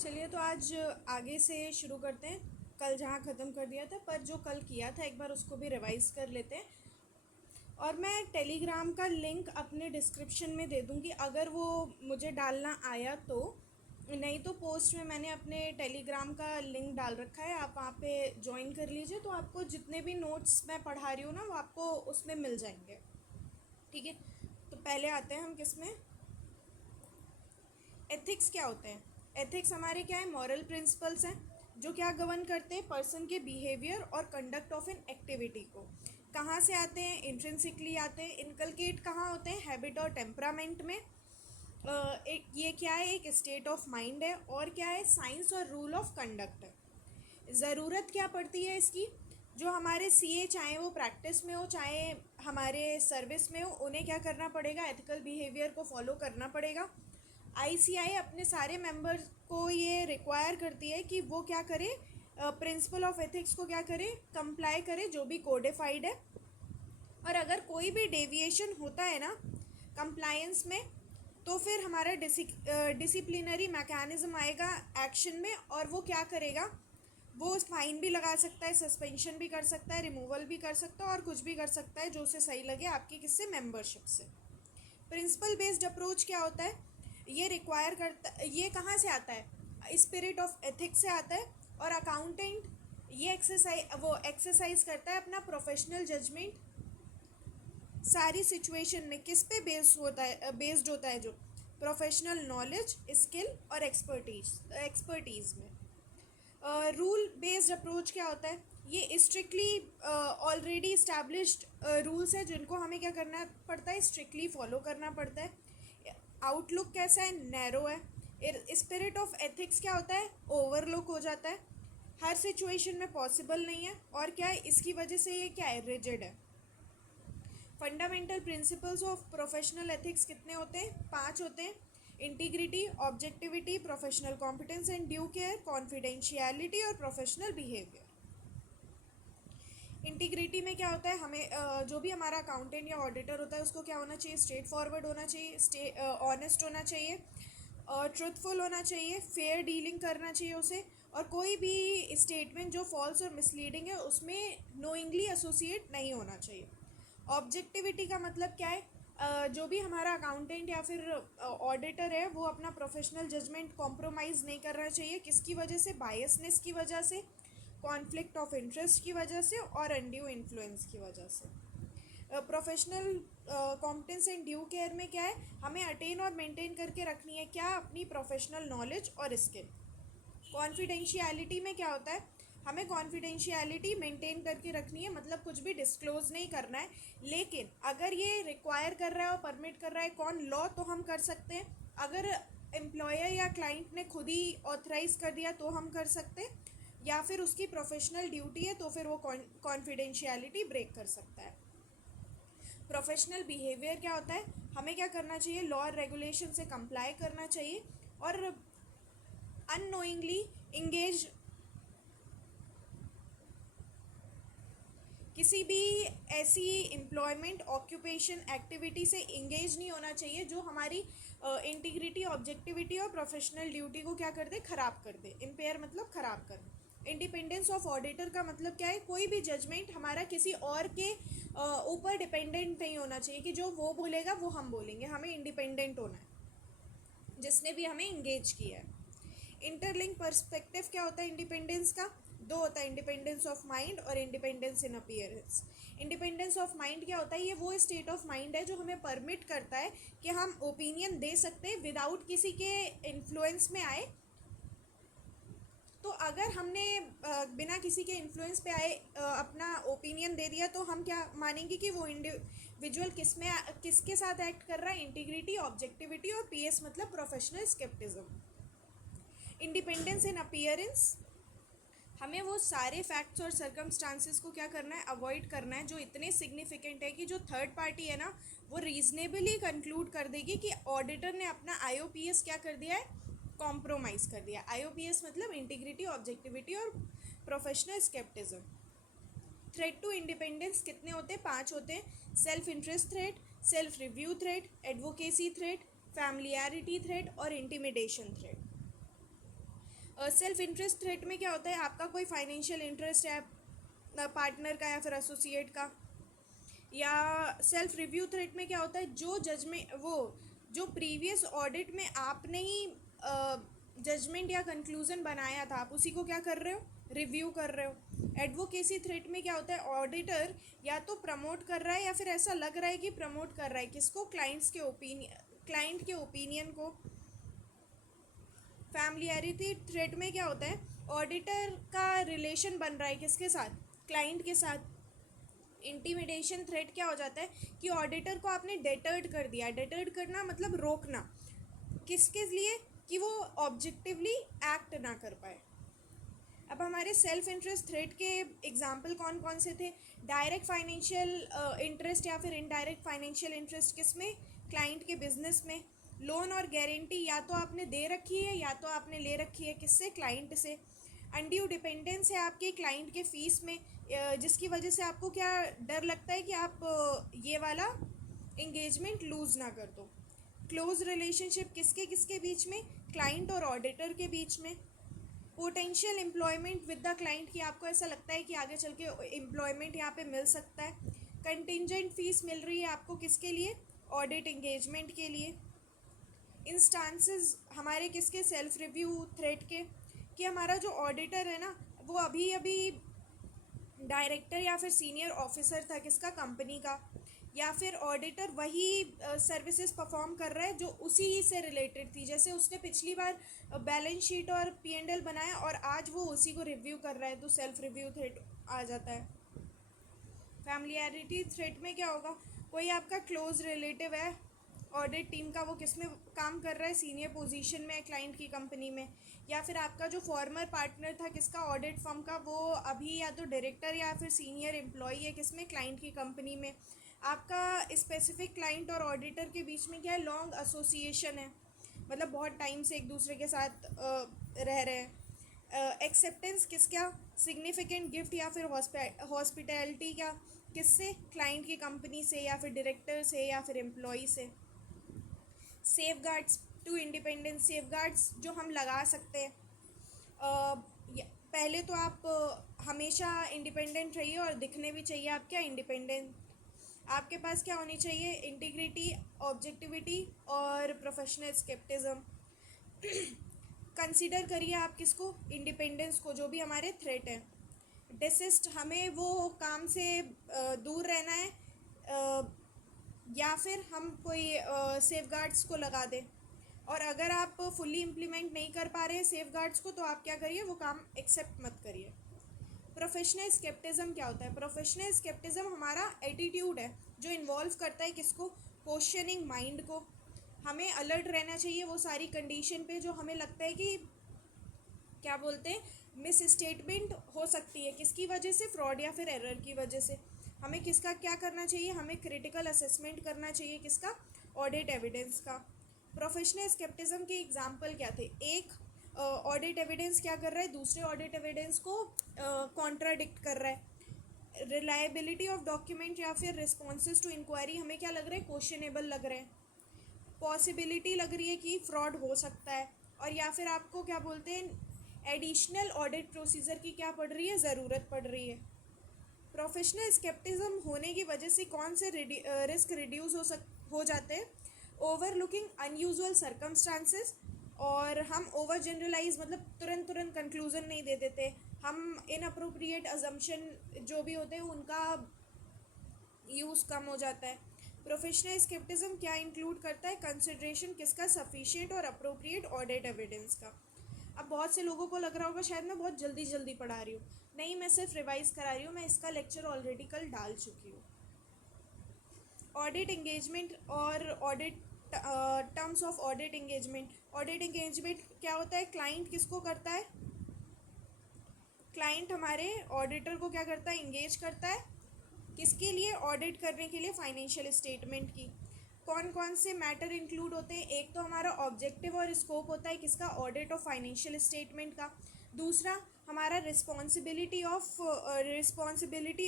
चलिए तो आज आगे से शुरू करते हैं। कल जहाँ ख़त्म कर दिया था, पर जो कल किया था एक बार उसको भी रिवाइज़ कर लेते हैं। और मैं टेलीग्राम का लिंक अपने डिस्क्रिप्शन में दे दूँगी अगर वो मुझे डालना आया तो। नहीं तो पोस्ट में मैंने अपने टेलीग्राम का लिंक डाल रखा है, आप वहाँ पे ज्वाइन कर लीजिए तो आपको जितने भी नोट्स मैं पढ़ा रही हूँ ना वो आपको उसमें मिल जाएंगे। ठीक है, तो पहले आते हैं हम किस में। एथिक्स क्या होते हैं? एथिक्स हमारे क्या है, मॉरल प्रिंसिपल्स हैं जो क्या गवर्न करते हैं पर्सन के बिहेवियर और कंडक्ट ऑफ एन एक्टिविटी को। कहाँ से आते हैं? इंट्रिंसिकली आते हैं। इनकलकेट कहाँ होते हैं? हैबिट और टेम्परामेंट में। एक ये क्या है, एक स्टेट ऑफ माइंड है। और क्या है? साइंस और रूल ऑफ कंडक्ट है। ज़रूरत क्या पड़ती है इसकी? जो हमारे सीए, चाहे वो प्रैक्टिस में हो चाहे हमारे सर्विस में हो, उन्हें क्या करना पड़ेगा? एथिकल बिहेवियर को फॉलो करना पड़ेगा। आईसीआई अपने सारे मेंबर्स को ये रिक्वायर करती है कि वो क्या करे, प्रिंसिपल ऑफ एथिक्स को क्या करे, कंप्लाई करे जो भी कोडिफाइड है। और अगर कोई भी डेविएशन होता है ना कंप्लायंस में, तो फिर हमारा डिसिप्लिनरी मैकेनिज्म आएगा एक्शन में। और वो क्या करेगा, वो फाइन भी लगा सकता है, सस्पेंशन भी कर सकता है, रिमूवल भी कर सकता है और कुछ भी कर सकता है जो उसे सही लगे आपकी किससे, मेंबरशिप से। प्रिंसिपल बेस्ड अप्रोच क्या होता है? ये रिक्वायर करता, ये कहाँ से आता है? स्पिरिट ऑफ एथिक्स से आता है। और अकाउंटेंट ये एक्सरसाइज करता है अपना प्रोफेशनल जजमेंट सारी सिचुएशन में किस पे बेस्ड होता है, जो प्रोफेशनल नॉलेज, स्किल और एक्सपर्टीज में। रूल बेस्ड अप्रोच क्या होता है? ये स्ट्रिक्टली ऑलरेडी इस्टेब्लिश्ड रूल्स है जिनको हमें क्या करना पड़ता है, स्ट्रिक्टली फॉलो करना पड़ता है। आउटलुक कैसा है? नैरो है। स्पिरिट ऑफ एथिक्स क्या होता है? ओवरलुक हो जाता है, हर सिचुएशन में पॉसिबल नहीं है। और क्या है, इसकी वजह से ये क्या है, रिजिड है। Fundamental principles of professional ethics कितने होते हैं? 5 होते हैं। Integrity, objectivity, professional competence and due care, confidentiality और प्रोफेशनल बिहेवियर। इंटीग्रिटी में क्या होता है, हमें जो भी हमारा अकाउंटेंट या ऑडिटर होता है उसको क्या होना चाहिए, स्ट्रेट फॉरवर्ड होना चाहिए, ऑनेस्ट होना चाहिए, ट्रुथफुल होना चाहिए, फेयर डीलिंग करना चाहिए उसे। और कोई भी स्टेटमेंट जो फॉल्स और मिसलीडिंग है उसमें नोइंगली एसोसिएट नहीं होना चाहिए। ऑब्जेक्टिविटी का मतलब क्या है? जो भी हमारा अकाउंटेंट या फिर ऑडिटर है वो अपना प्रोफेशनल जजमेंट कॉम्प्रोमाइज़ नहीं करना चाहिए। किसकी वजह से? बायसनेस की वजह से, कॉन्फ्लिक्ट ऑफ इंटरेस्ट की वजह से और अनड्यू इन्फ्लुएंस की वजह से। Professional competence and due care में क्या है, हमें अटेन और मेंटेन करके रखनी है क्या, अपनी प्रोफेशनल नॉलेज और स्किल। कॉन्फिडेंशियलिटी में क्या होता है, हमें कॉन्फिडेंशियलिटी मेंटेन करके रखनी है, मतलब कुछ भी डिस्क्लोज नहीं करना है। लेकिन अगर ये रिक्वायर कर रहा है और परमिट कर रहा है कौन, लॉ, तो हम कर सकते हैं। अगर एम्प्लॉयर या क्लाइंट ने खुद ही ऑथराइज कर दिया तो हम कर सकते हैं, या फिर उसकी प्रोफेशनल ड्यूटी है तो फिर वो कॉन्फिडेंशियलिटी ब्रेक कर सकता है। प्रोफेशनल बिहेवियर क्या होता है, हमें क्या करना चाहिए, लॉ और रेगुलेशन से कंप्लाई करना चाहिए और अननोइंगली इंगेज किसी भी ऐसी एम्प्लॉयमेंट, ऑक्यूपेशन, एक्टिविटी से इंगेज नहीं होना चाहिए जो हमारी इंटीग्रिटी, ऑब्जेक्टिविटी और प्रोफेशनल ड्यूटी को क्या कर दे, ख़राब कर दे। इम्पेयर मतलब ख़राब कर दे। इंडिपेंडेंस ऑफ ऑडिटर का मतलब क्या है, कोई भी जजमेंट हमारा किसी और के ऊपर डिपेंडेंट नहीं होना चाहिए कि जो वो बोलेगा वो हम बोलेंगे, हमें इंडिपेंडेंट होना है जिसने भी हमें इंगेज किया है। इंटरलिंक पर्सपेक्टिव क्या होता है इंडिपेंडेंस का? दो होता है, इंडिपेंडेंस ऑफ माइंड और independence in appearance. Independence of mind क्या होता है, ये वो स्टेट ऑफ माइंड है जो हमें परमिट करता है कि हम ओपिनियन दे सकते हैं विदाउट किसी के इन्फ्लुएंस में आए। तो अगर हमने बिना किसी के इन्फ्लुएंस पे आए अपना ओपिनियन दे दिया तो हम क्या मानेंगे कि वो इंडिविजुअल किसके साथ एक्ट कर रहा है, इंटीग्रिटी, ऑब्जेक्टिविटी और पीएस मतलब professional scepticism. Independence in appearance, हमें वो सारे फैक्ट्स और सर्कमस्टांसेस को क्या करना है, अवॉइड करना है जो इतने सिग्निफिकेंट है कि जो थर्ड पार्टी है ना वो रीजनेबली कंक्लूड कर देगी कि ऑडिटर ने अपना आईओपीएस क्या कर दिया है, कॉम्प्रोमाइज़ कर दिया। आईओपीएस मतलब इंटीग्रिटी, ऑब्जेक्टिविटी और professional scepticism. Threat to independence कितने होते हैं? 5 होते हैं। Self interest threat, self review threat, advocacy threat, familiarity threat और intimidation threat. Self interest threat में क्या होता है, आपका कोई फाइनेंशियल इंटरेस्ट है पार्टनर का या फिर एसोसिएट का। या सेल्फ रिव्यू थ्रेट में क्या होता है, जो जजमेंट वो जो प्रीवियस ऑडिट में आपने ही जजमेंट या कंक्लूजन बनाया था, आप उसी को क्या कर रहे हो, रिव्यू कर रहे हो। एडवोकेसी थ्रेट में क्या होता है, ऑडिटर या तो प्रमोट कर रहा है या फिर ऐसा लग रहा है कि प्रमोट कर रहा है किसको, क्लाइंट के ओपिनियन को। फैमिलियरिटी थ्रेट में क्या होता है, ऑडिटर का रिलेशन बन रहा है किसके साथ, क्लाइंट के साथ। इंटिमिडेशन थ्रेट क्या हो जाता है कि ऑडिटर को आपने डेटर्ड कर दिया। डेटर्ड करना मतलब रोकना, किसके लिए, कि वो ऑब्जेक्टिवली एक्ट ना कर पाए। अब हमारे सेल्फ इंटरेस्ट थ्रेट के एग्जाम्पल कौन कौन से थे, डायरेक्ट फाइनेंशियल इंटरेस्ट या फिर इनडायरेक्ट फाइनेंशियल इंटरेस्ट किसमें, क्लाइंट के बिजनेस में। लोन और गारंटी या तो आपने दे रखी है या तो आपने ले रखी है, किससे, क्लाइंट से। अनड्यू डिपेंडेंस है आपके क्लाइंट के फीस में, जिसकी वजह से आपको क्या डर लगता है कि आप ये वाला इंगेजमेंट लूज़ ना कर दो। क्लोज रिलेशनशिप किसके किसके बीच में, क्लाइंट और ऑडिटर के बीच में। Potential employment with the client, की आपको ऐसा लगता है कि आगे चल के एम्प्लॉयमेंट यहाँ पे मिल सकता है। कंटिजेंट फीस मिल रही है आपको किसके लिए, ऑडिट एंगेजमेंट के लिए। इंस्टांसेस हमारे किसके, सेल्फ रिव्यू थ्रेट के, कि हमारा जो ऑडिटर है ना वो अभी अभी डायरेक्टर या फिर सीनियर ऑफिसर था किसका, कंपनी का। या फिर ऑडिटर वही सर्विसेज परफॉर्म कर रहा है जो उसी ही से रिलेटेड थी, जैसे उसने पिछली बार बैलेंस शीट और P&L बनाया और आज वो उसी को रिव्यू कर रहा है, तो सेल्फ रिव्यू थ्रेट आ जाता है। फैमिलियरिटी थ्रेट में क्या होगा, कोई आपका क्लोज रिलेटिव है ऑडिट टीम का, वो किस में काम कर रहा है, सीनियर पोजीशन में है क्लाइंट की कंपनी में। या फिर आपका जो फॉर्मर पार्टनर था किसका, ऑडिट फर्म का, वो अभी या तो डायरेक्टर या फिर सीनियर एम्प्लॉई है किसमें, क्लाइंट की कंपनी में। आपका स्पेसिफिक क्लाइंट और ऑडिटर के बीच में क्या है, लॉन्ग एसोसिएशन है, मतलब बहुत टाइम से एक दूसरे के साथ रह रहे हैं। एक्सेप्टेंस किसका, सिग्निफिकेंट गिफ्ट या फिर हॉस्पिटैलिटी का, किससे, क्लाइंट की कंपनी से या फिर डायरेक्टर से या फिर एम्प्लॉई से। Safeguards to independence, safeguards जो हम लगा सकते हैं। पहले तो आप हमेशा इंडिपेंडेंट रहिए और दिखने भी चाहिए आप क्या, इंडिपेंडेंट। आपके पास क्या होनी चाहिए, इंटीग्रिटी, ऑब्जेक्टिविटी और प्रोफेशनल स्केप्टिज्म। कंसीडर करिए आप किसको, इंडिपेंडेंस को, जो भी हमारे थ्रेट हैं। डिसिस्ट, हमें वो काम से दूर रहना है, या फिर हम कोई सेफ गार्ड्स को लगा दें। और अगर आप फुल्ली इम्प्लीमेंट नहीं कर पा रहे सेफ गार्ड्स को, तो आप क्या करिए, वो काम एक्सेप्ट मत करिए। प्रोफेशनल स्केप्टिज्म क्या होता है, प्रोफेशनल स्केप्टिज्म हमारा एटीट्यूड है जो इन्वॉल्व करता है किसको, क्वेश्चनिंग माइंड को। हमें अलर्ट रहना चाहिए वो सारी कंडीशन पे जो हमें लगता है कि क्या बोलते हैं, मिस स्टेटमेंट हो सकती है, किसकी वजह से, फ्रॉड या फिर एरर की वजह से। हमें किसका क्या करना चाहिए, हमें क्रिटिकल असेसमेंट करना चाहिए किसका, ऑडिट एविडेंस का। प्रोफेशनल स्केप्टिज्म के एग्जाम्पल क्या थे, एक ऑडिट एविडेंस क्या कर रहा है, दूसरे ऑडिट एविडेंस को कॉन्ट्राडिक्ट कर रहा है। रिलायबिलिटी ऑफ डॉक्यूमेंट या फिर रिस्पॉन्सेज टू इंक्वायरी, हमें क्या लग रहा है, क्वेश्चनेबल लग रहे हैं। पॉसिबिलिटी लग रही है कि फ्रॉड हो सकता है। और या फिर आपको क्या बोलते हैं, एडिशनल ऑडिट प्रोसीजर की क्या पड़ रही है, ज़रूरत पड़ रही है। प्रोफेशनल स्केप्टिज्म होने की वजह से कौन से रिस्क रिड्यूस हो जाते हैं, ओवरलुकिंग अनयूजुअल सर्कमस्टांसेस, और हम ओवर जनरलाइज मतलब तुरंत कंक्लूजन नहीं दे देते, हम इनअप्रोप्रिएट अजम्पशन जो भी होते हैं उनका यूज़ कम हो जाता है। प्रोफेशनल स्केप्टिज्म क्या इंक्लूड करता है, कंसिडरेशन किसका, सफिशिएंट और अप्रोप्रिएट ऑडिट एविडेंस का। अब बहुत से लोगों को लग रहा होगा शायद मैं बहुत जल्दी पढ़ा रही हूँ, नहीं, मैं सिर्फ रिवाइज करा रही हूँ, मैं इसका लेक्चर ऑलरेडी कल डाल चुकी हूँ। ऑडिट एंगेजमेंट और audit terms of audit engagement. Audit engagement क्या होता है, क्लाइंट किसको करता है, क्लाइंट हमारे ऑडिटर को क्या करता है, इंगेज करता है, किसके लिए, ऑडिट करने के लिए फाइनेंशियल स्टेटमेंट की। कौन कौन से मैटर इंक्लूड होते हैं, एक तो हमारा ऑब्जेक्टिव और स्कोप होता है किसका, ऑडिट ऑफ फाइनेंशियल स्टेटमेंट का। दूसरा हमारा रिस्पॉन्सिबिलिटी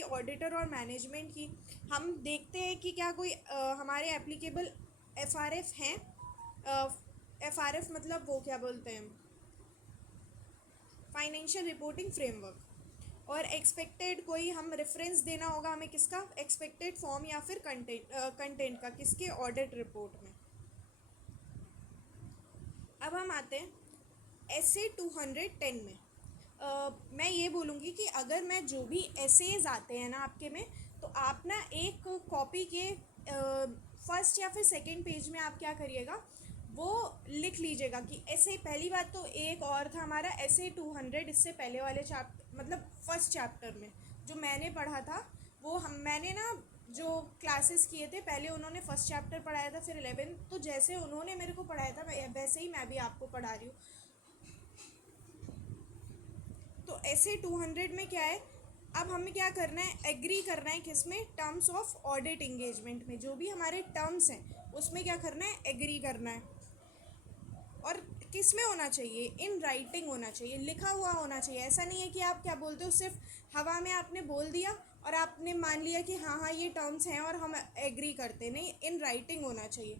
ऑडिटर और मैनेजमेंट की। हम देखते हैं कि क्या कोई हमारे एप्लीकेबल FRF हैं, FRF मतलब वो क्या बोलते हैं, फाइनेंशियल रिपोर्टिंग फ्रेमवर्क। और एक्सपेक्टेड कोई हम रेफरेंस देना होगा हमें किसका, एक्सपेक्टेड फॉर्म या फिर कंटेंट का, किसके, ऑडिट रिपोर्ट में। अब हम आते हैं एसे 210 में। मैं ये बोलूँगी कि अगर मैं जो भी एसेज आते हैं ना आपके में, तो आप ना एक कॉपी के फर्स्ट या फिर सेकंड पेज में आप क्या करिएगा, वो लिख लीजिएगा कि ऐसे। पहली बात तो एक और था हमारा एसे 200, इससे पहले वाले मतलब फर्स्ट चैप्टर में जो मैंने पढ़ा था, वो मैंने ना जो क्लासेस किए थे पहले उन्होंने फर्स्ट चैप्टर पढ़ाया था, फिर 11, तो जैसे उन्होंने मेरे को पढ़ाया था वैसे ही मैं भी आपको पढ़ा रही हूँ। तो ऐसे 200 में क्या है, अब हमें क्या करना है, एग्री करना है किसमें, टर्म्स ऑफ ऑडिट इंगेजमेंट में। जो भी हमारे टर्म्स हैं उसमें क्या करना है, एग्री करना है। और किस में होना चाहिए, इन राइटिंग होना चाहिए, लिखा हुआ होना चाहिए। ऐसा नहीं है कि आप क्या बोलते हो, सिर्फ हवा में आपने बोल दिया और आपने मान लिया कि हाँ हाँ ये टर्म्स हैं और हम एग्री करते, नहीं, इन राइटिंग होना चाहिए।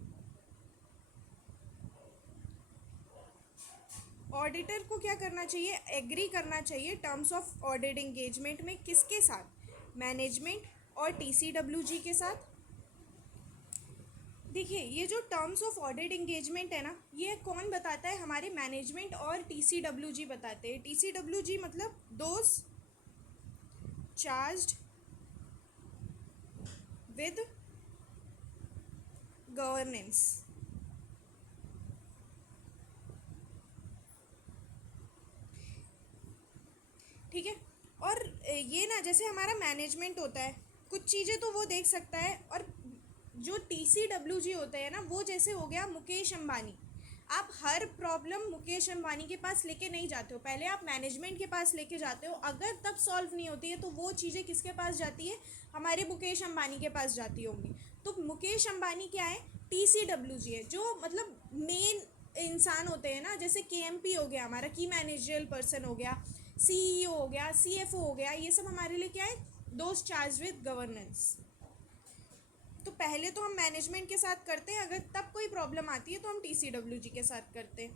ऑडिटर को क्या करना चाहिए, एग्री करना चाहिए टर्म्स ऑफ ऑडिट इंगेजमेंट में, किसके साथ, मैनेजमेंट और टीसीडब्ल्यूजी के साथ। देखिए ये जो टर्म्स ऑफ ऑडिट इंगेजमेंट है ना, ये कौन बताता है, हमारे मैनेजमेंट और टीसीडब्ल्यूजी बताते हैं। टीसीडब्ल्यूजी मतलब दोज चार्ज्ड विद गवर्नेंस। ठीक है। और ये ना जैसे हमारा मैनेजमेंट होता है, कुछ चीज़ें तो वो देख सकता है, और जो टीसीडब्ल्यूजी होता है ना, वो जैसे हो गया मुकेश अंबानी। आप हर प्रॉब्लम मुकेश अंबानी के पास लेके नहीं जाते हो, पहले आप मैनेजमेंट के पास लेके जाते हो। अगर तब सॉल्व नहीं होती है तो वो चीज़ें किसके पास जाती है, हमारे मुकेश अंबानी के पास जाती होंगी। तो मुकेश अंबानी क्या है, टीसीडब्ल्यूजी है, जो मतलब मेन इंसान होते हैं ना, जैसे केएमपी हो गया हमारा, की मैनेजरियल पर्सन हो गया, सीईओ हो गया, सीएफओ हो गया, ये सब हमारे लिए क्या है, दोज चार्ज विद गवर्नेंस। तो पहले तो हम मैनेजमेंट के साथ करते हैं, अगर तब कोई प्रॉब्लम आती है तो हम टीसीडब्ल्यूजी के साथ करते हैं,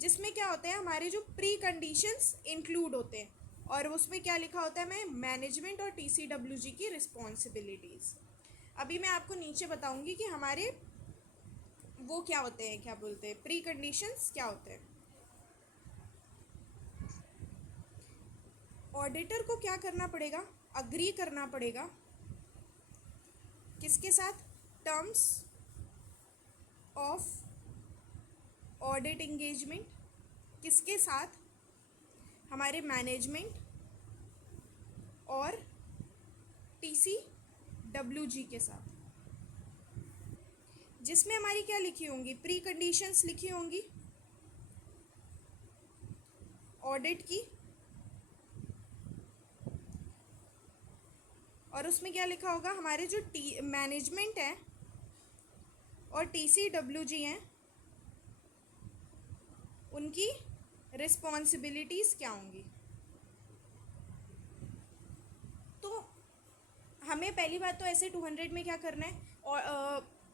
जिसमें क्या होता है, हमारे जो प्री कंडीशंस इंक्लूड होते हैं, और उसमें क्या लिखा होता है, मैं मैनेजमेंट और टीसीडब्ल्यूजी की रिस्पॉन्सिबिलिटीज़। अभी मैं आपको नीचे बताऊंगी कि हमारे वो क्या होते हैं, क्या बोलते हैं, प्री कंडीशंस क्या होते हैं। ऑडिटर को क्या करना पड़ेगा, अग्री करना पड़ेगा किसके साथ, टर्म्स ऑफ ऑडिट इंगेजमेंट, किसके साथ, हमारे मैनेजमेंट और टीसीडब्ल्यूजी के साथ, जिसमें हमारी क्या लिखी होंगी, प्री कंडीशंस लिखी होंगी ऑडिट की, और उसमें क्या लिखा होगा, हमारे जो मैनेजमेंट है और टीसीडब्ल्यूजी हैं उनकी रिस्पॉन्सिबिलिटीज़ क्या होंगी। तो हमें पहली बात तो ऐसे 200 में क्या करना है, और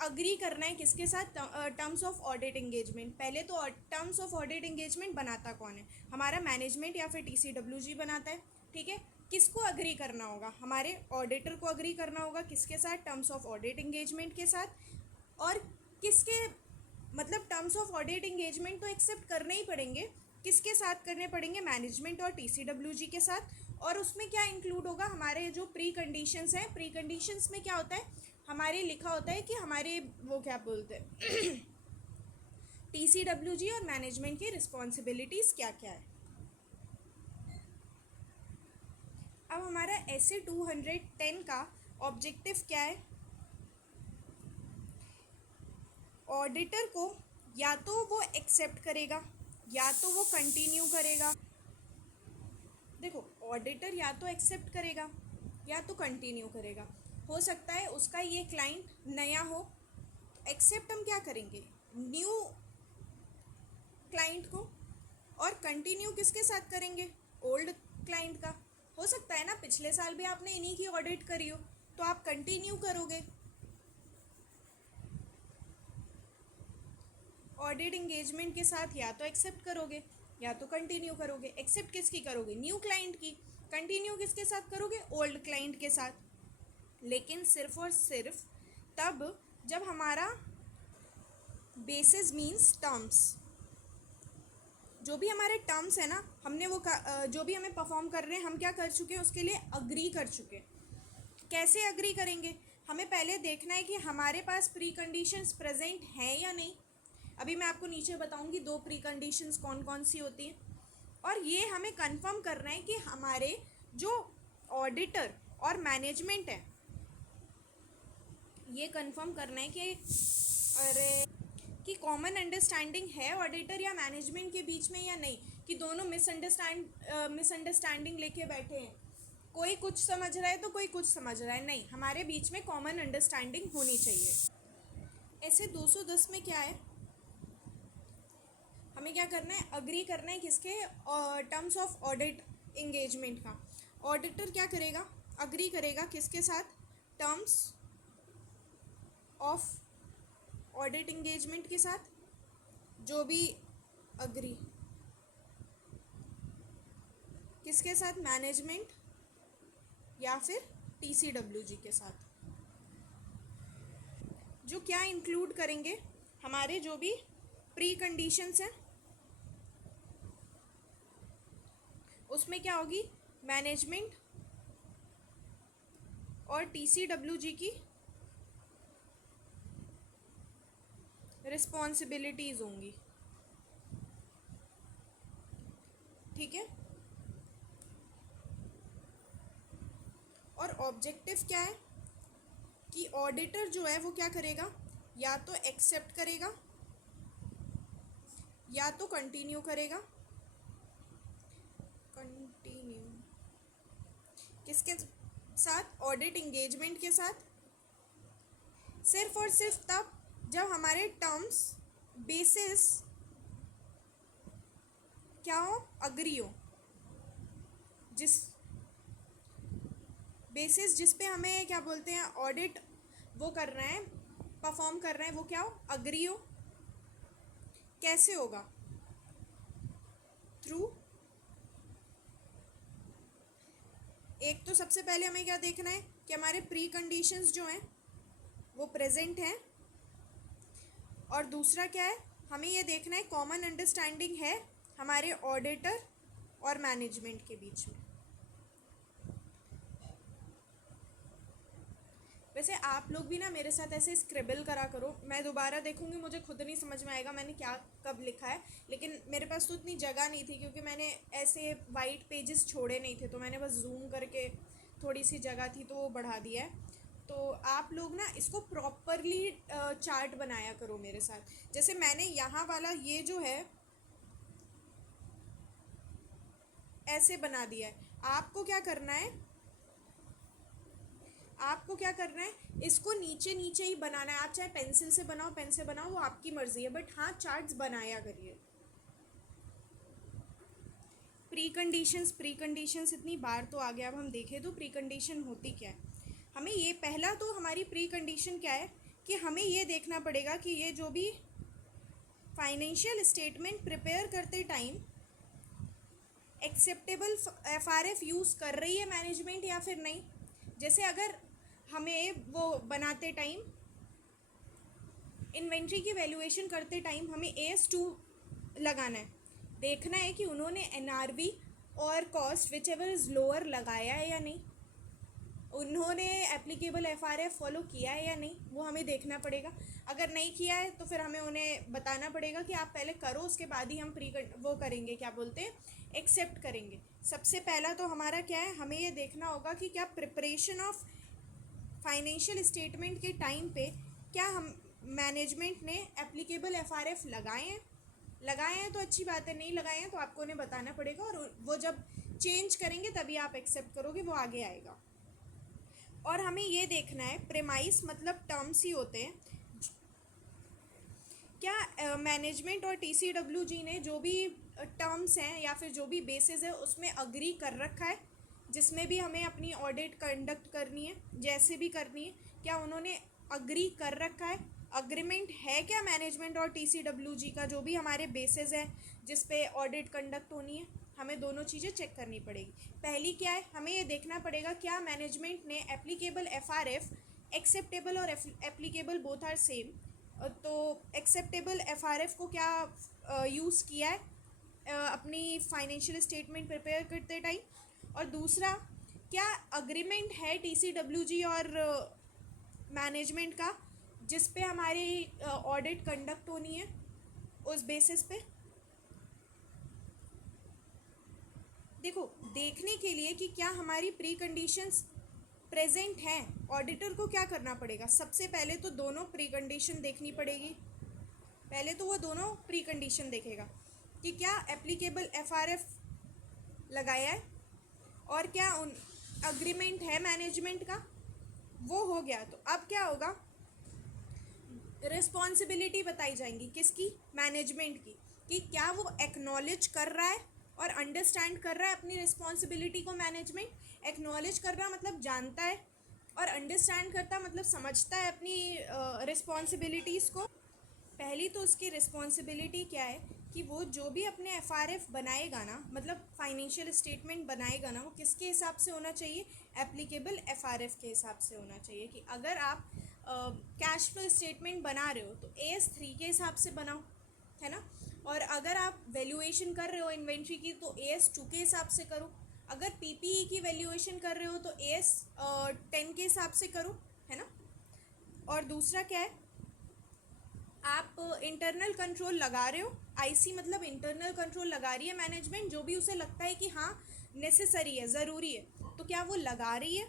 अग्री करना है किसके साथ, टर्म्स ऑफ ऑडिट इंगेजमेंट। पहले तो टर्म्स ऑफ ऑडिट इंगेजमेंट बनाता कौन है, हमारा मैनेजमेंट या फिर टीसीडब्ल्यूजी बनाता है। ठीक है, किसको अग्री करना होगा, हमारे ऑडिटर को अग्री करना होगा, किसके साथ, टर्म्स ऑफ ऑडिट इंगेजमेंट के साथ। और किसके, मतलब टर्म्स ऑफ ऑडिट इंगेजमेंट तो एक्सेप्ट करने ही पड़ेंगे, किसके साथ करने पड़ेंगे, मैनेजमेंट और टीसीडब्ल्यूजी के साथ। और उसमें क्या इंक्लूड होगा, हमारे जो प्री कंडीशंस हैं, प्री कंडीशंस में क्या होता है, हमारे लिखा होता है कि हमारे वो क्या बोलते हैं टीसीडब्ल्यूजी और मैनेजमेंट की रिस्पॉन्सिबिलिटीज़ क्या क्या है। अब हमारा ऐसे 210 का ऑब्जेक्टिव क्या है, ऑडिटर को या तो वो एक्सेप्ट करेगा या तो वो कंटिन्यू करेगा। देखो ऑडिटर या तो एक्सेप्ट करेगा या तो कंटिन्यू करेगा। हो सकता है उसका ये क्लाइंट नया हो, तो एक्सेप्ट हम क्या करेंगे, न्यू क्लाइंट को, और कंटिन्यू किसके साथ करेंगे, ओल्ड क्लाइंट का। हो सकता है ना पिछले साल भी आपने इन्हीं की ऑडिट करी हो, तो आप कंटिन्यू करोगे। ऑडिट इंगेजमेंट के साथ या तो एक्सेप्ट करोगे या तो कंटिन्यू करोगे। एक्सेप्ट किसकी करोगे? न्यू क्लाइंट की। कंटिन्यू किसके साथ करोगे? ओल्ड क्लाइंट के साथ। लेकिन सिर्फ और सिर्फ तब जब हमारा बेसिस मीन्स टर्म्स, जो भी हमारे टर्म्स है ना, हमने वो जो भी हमें परफॉर्म कर रहे हैं, हम क्या कर चुके हैं, उसके लिए अग्री कर चुके हैं। कैसे अग्री करेंगे? हमें पहले देखना है कि हमारे पास प्री कंडीशंस प्रेजेंट हैं या नहीं। अभी मैं आपको नीचे बताऊंगी 2 प्री कंडीशंस कौन कौन सी होती हैं। और ये हमें कंफर्म करना है कि हमारे जो ऑडिटर और मैनेजमेंट है, ये कंफर्म करना है कि कॉमन अंडरस्टैंडिंग है ऑडिटर या मैनेजमेंट के बीच में या नहीं, कि दोनों मिसअंडरस्टैंडिंग लेके बैठे हैं। कोई कुछ समझ रहा है तो कोई कुछ समझ रहा है, नहीं, हमारे बीच में कॉमन अंडरस्टैंडिंग होनी चाहिए। ऐसे 210 में क्या है, हमें क्या करना है, अग्री करना है किसके? टर्म्स ऑफ ऑडिट इंगेजमेंट का। ऑडिटर क्या करेगा? अग्री करेगा किसके साथ? टर्म्स ऑफ ऑडिट इंगेजमेंट के साथ। जो भी अग्री किसके साथ? मैनेजमेंट या फिर TCWG के साथ। जो क्या इंक्लूड करेंगे? हमारे जो भी प्री कंडीशंस हैं उसमें क्या होगी? मैनेजमेंट और TCWG की रिस्पॉन्सिबिलिटीज होंगी। ठीक है। और ऑब्जेक्टिव क्या है कि ऑडिटर जो है वो क्या करेगा? या तो एक्सेप्ट करेगा या तो कंटिन्यू करेगा। कंटिन्यू किसके साथ? ऑडिट इंगेजमेंट के साथ। सिर्फ और सिर्फ तब जब हमारे टर्म्स बेसिस क्या हो? अग्री हो। जिस बेसिस जिस पे हमें क्या बोलते हैं, ऑडिट वो कर रहे हैं, परफॉर्म कर रहे हैं, वो क्या हो? अग्री हो। कैसे होगा? थ्रू एक तो सबसे पहले हमें क्या देखना है कि हमारे प्री कंडीशंस जो हैं वो प्रेजेंट हैं। और दूसरा क्या है, हमें ये देखना है कॉमन अंडरस्टैंडिंग है हमारे ऑडिटर और मैनेजमेंट के बीच में। वैसे आप लोग भी ना मेरे साथ ऐसे स्क्रिबल करा करो, मैं दोबारा देखूंगी, मुझे खुद नहीं समझ में आएगा मैंने क्या कब लिखा है। लेकिन मेरे पास तो इतनी जगह नहीं थी क्योंकि मैंने ऐसे वाइट पेजेस छोड़े नहीं थे, तो मैंने बस जूम करके थोड़ी सी जगह थी तो वो बढ़ा दिया है। तो आप लोग ना इसको प्रॉपरली चार्ट बनाया करो मेरे साथ। जैसे मैंने यहाँ वाला ये जो है ऐसे बना दिया है, आपको क्या करना है, आपको क्या करना है, इसको नीचे नीचे ही बनाना है। आप चाहे पेंसिल से बनाओ, पेन से बनाओ, वो आपकी मर्जी है, बट हाँ चार्ट्स बनाया करिए। प्री कंडीशंस इतनी बार तो आ गया, अब हम देखें तो प्री कंडीशन होती क्या है। हमें ये पहला तो हमारी प्री कंडीशन क्या है कि हमें ये देखना पड़ेगा कि ये जो भी फाइनेंशियल स्टेटमेंट प्रिपेयर करते टाइम एक्सेप्टेबल FRF यूज़ कर रही है मैनेजमेंट या फिर नहीं। जैसे अगर हमें वो बनाते टाइम इन्वेंट्री की वैल्यूएशन करते टाइम हमें AS2 लगाना है, देखना है कि उन्होंने NRV और cost which ever is lower लगाया है या नहीं, उन्होंने एप्लीकेबल FRF फॉलो किया है या नहीं, वो हमें देखना पड़ेगा। अगर नहीं किया है तो फिर हमें उन्हें बताना पड़ेगा कि आप पहले करो, उसके बाद ही हम वो करेंगे, क्या बोलते हैं, एक्सेप्ट करेंगे। सबसे पहला तो हमारा क्या है, हमें ये देखना होगा कि क्या प्रिपरेशन ऑफ फाइनेंशियल स्टेटमेंट के टाइम पे क्या हम मैनेजमेंट ने एप्लीकेबल FRF लगाए हैं तो अच्छी बात है, नहीं लगाए हैं तो आपको उन्हें बताना पड़ेगा, और वो जब चेंज करेंगे तभी आप एक्सेप्ट करोगे, वो आगे आएगा। और हमें ये देखना है, प्रेमाइस मतलब टर्म्स ही होते हैं, क्या मैनेजमेंट और TCWG ने जो भी टर्म्स हैं या फिर जो भी बेसिस है उसमें अग्री कर रखा है, जिसमें भी हमें अपनी ऑडिट कंडक्ट करनी है, जैसे भी करनी है, क्या उन्होंने अग्री कर रखा है। अग्रीमेंट है क्या मैनेजमेंट और TCWG का, जो भी हमारे बेसिस है जिस पे ऑडिट कंडक्ट होनी है, हमें दोनों चीज़ें चेक करनी पड़ेगी। पहली क्या है, हमें ये देखना पड़ेगा क्या मैनेजमेंट ने एप्लीकेबल FRF एक्सेप्टेबल और एप्लीकेबल बोथ आर सेम, तो एक्सेप्टेबल FRF को क्या यूज़ किया है अपनी फाइनेंशियल स्टेटमेंट प्रिपेयर करते टाइम, और दूसरा क्या अग्रीमेंट है TCWG और मैनेजमेंट का जिस पे हमारी ऑडिट कंडक्ट होनी है उस बेसिस पे। देखो, देखने के लिए कि क्या हमारी प्री कंडीशंस प्रेजेंट हैं, ऑडिटर को क्या करना पड़ेगा, सबसे पहले तो दोनों प्री कंडीशन देखनी पड़ेगी। पहले तो वो दोनों प्री कंडीशन देखेगा कि क्या एप्लीकेबल FRF लगाया है और क्या उन अग्रीमेंट है मैनेजमेंट का, वो हो गया। तो अब क्या होगा, रिस्पॉन्सिबिलिटी बताई जाएंगी, किसकी, मैनेजमेंट की, कि क्या वो एक्नॉलेज कर रहा है और अंडरस्टैंड कर रहा है अपनी रिस्पॉन्सिबिलिटी को। मैनेजमेंट एक्नॉलेज कर रहा मतलब जानता है, और अंडरस्टैंड करता मतलब समझता है अपनी रिस्पॉन्सिबिलिटीज़ को। पहली तो उसकी रिस्पॉन्सिबिलिटी क्या है कि वो जो भी अपने FRF बनाएगा ना, मतलब फाइनेंशियल स्टेटमेंट बनाएगा ना, वो किसके हिसाब से होना चाहिए, एप्लीकेबल FRF के हिसाब से होना चाहिए। कि अगर आप कैश फ्लो स्टेटमेंट बना रहे हो तो AS3 के हिसाब से बनाओ, है ना, और अगर आप वैल्यूएशन कर रहे हो इन्वेंट्री की तो AS2 के हिसाब से करो, अगर PPE की वैल्यूएशन कर रहे हो तो AS10 के हिसाब से करो, है ना। और दूसरा क्या है, आप इंटरनल कंट्रोल लगा रहे हो, IC मतलब इंटरनल कंट्रोल लगा रही है मैनेजमेंट, जो भी उसे लगता है कि हाँ नेसेसरी है, ज़रूरी है, तो क्या वो लगा रही है।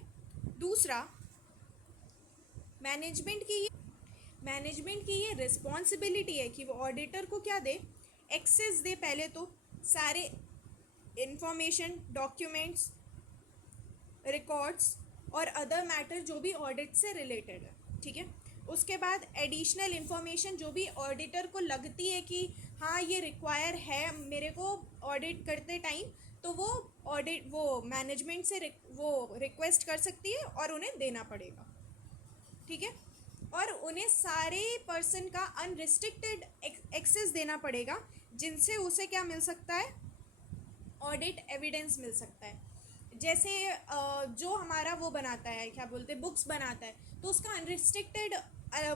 दूसरा, मैनेजमेंट की ये रिस्पॉन्सिबिलिटी है कि वो ऑडिटर को क्या दे, एक्सेस दे, पहले तो सारे इंफॉर्मेशन, डॉक्यूमेंट्स, रिकॉर्ड्स और अदर मैटर जो भी ऑडिट से रिलेटेड है, ठीक है। उसके बाद एडिशनल इन्फॉर्मेशन जो भी ऑडिटर को लगती है कि हाँ ये रिक्वायर है मेरे को ऑडिट करते टाइम, तो वो मैनेजमेंट से वो रिक्वेस्ट कर सकती है और उन्हें देना पड़ेगा, ठीक है। और उन्हें सारे पर्सन का अनरिस्ट्रिक्टेड एक्सेस देना पड़ेगा, जिनसे उसे क्या मिल सकता है, ऑडिट एविडेंस मिल सकता है। जैसे जो हमारा वो बनाता है, क्या बोलते हैं, बुक्स बनाता है, तो उसका अनरिस्ट्रिक्टेड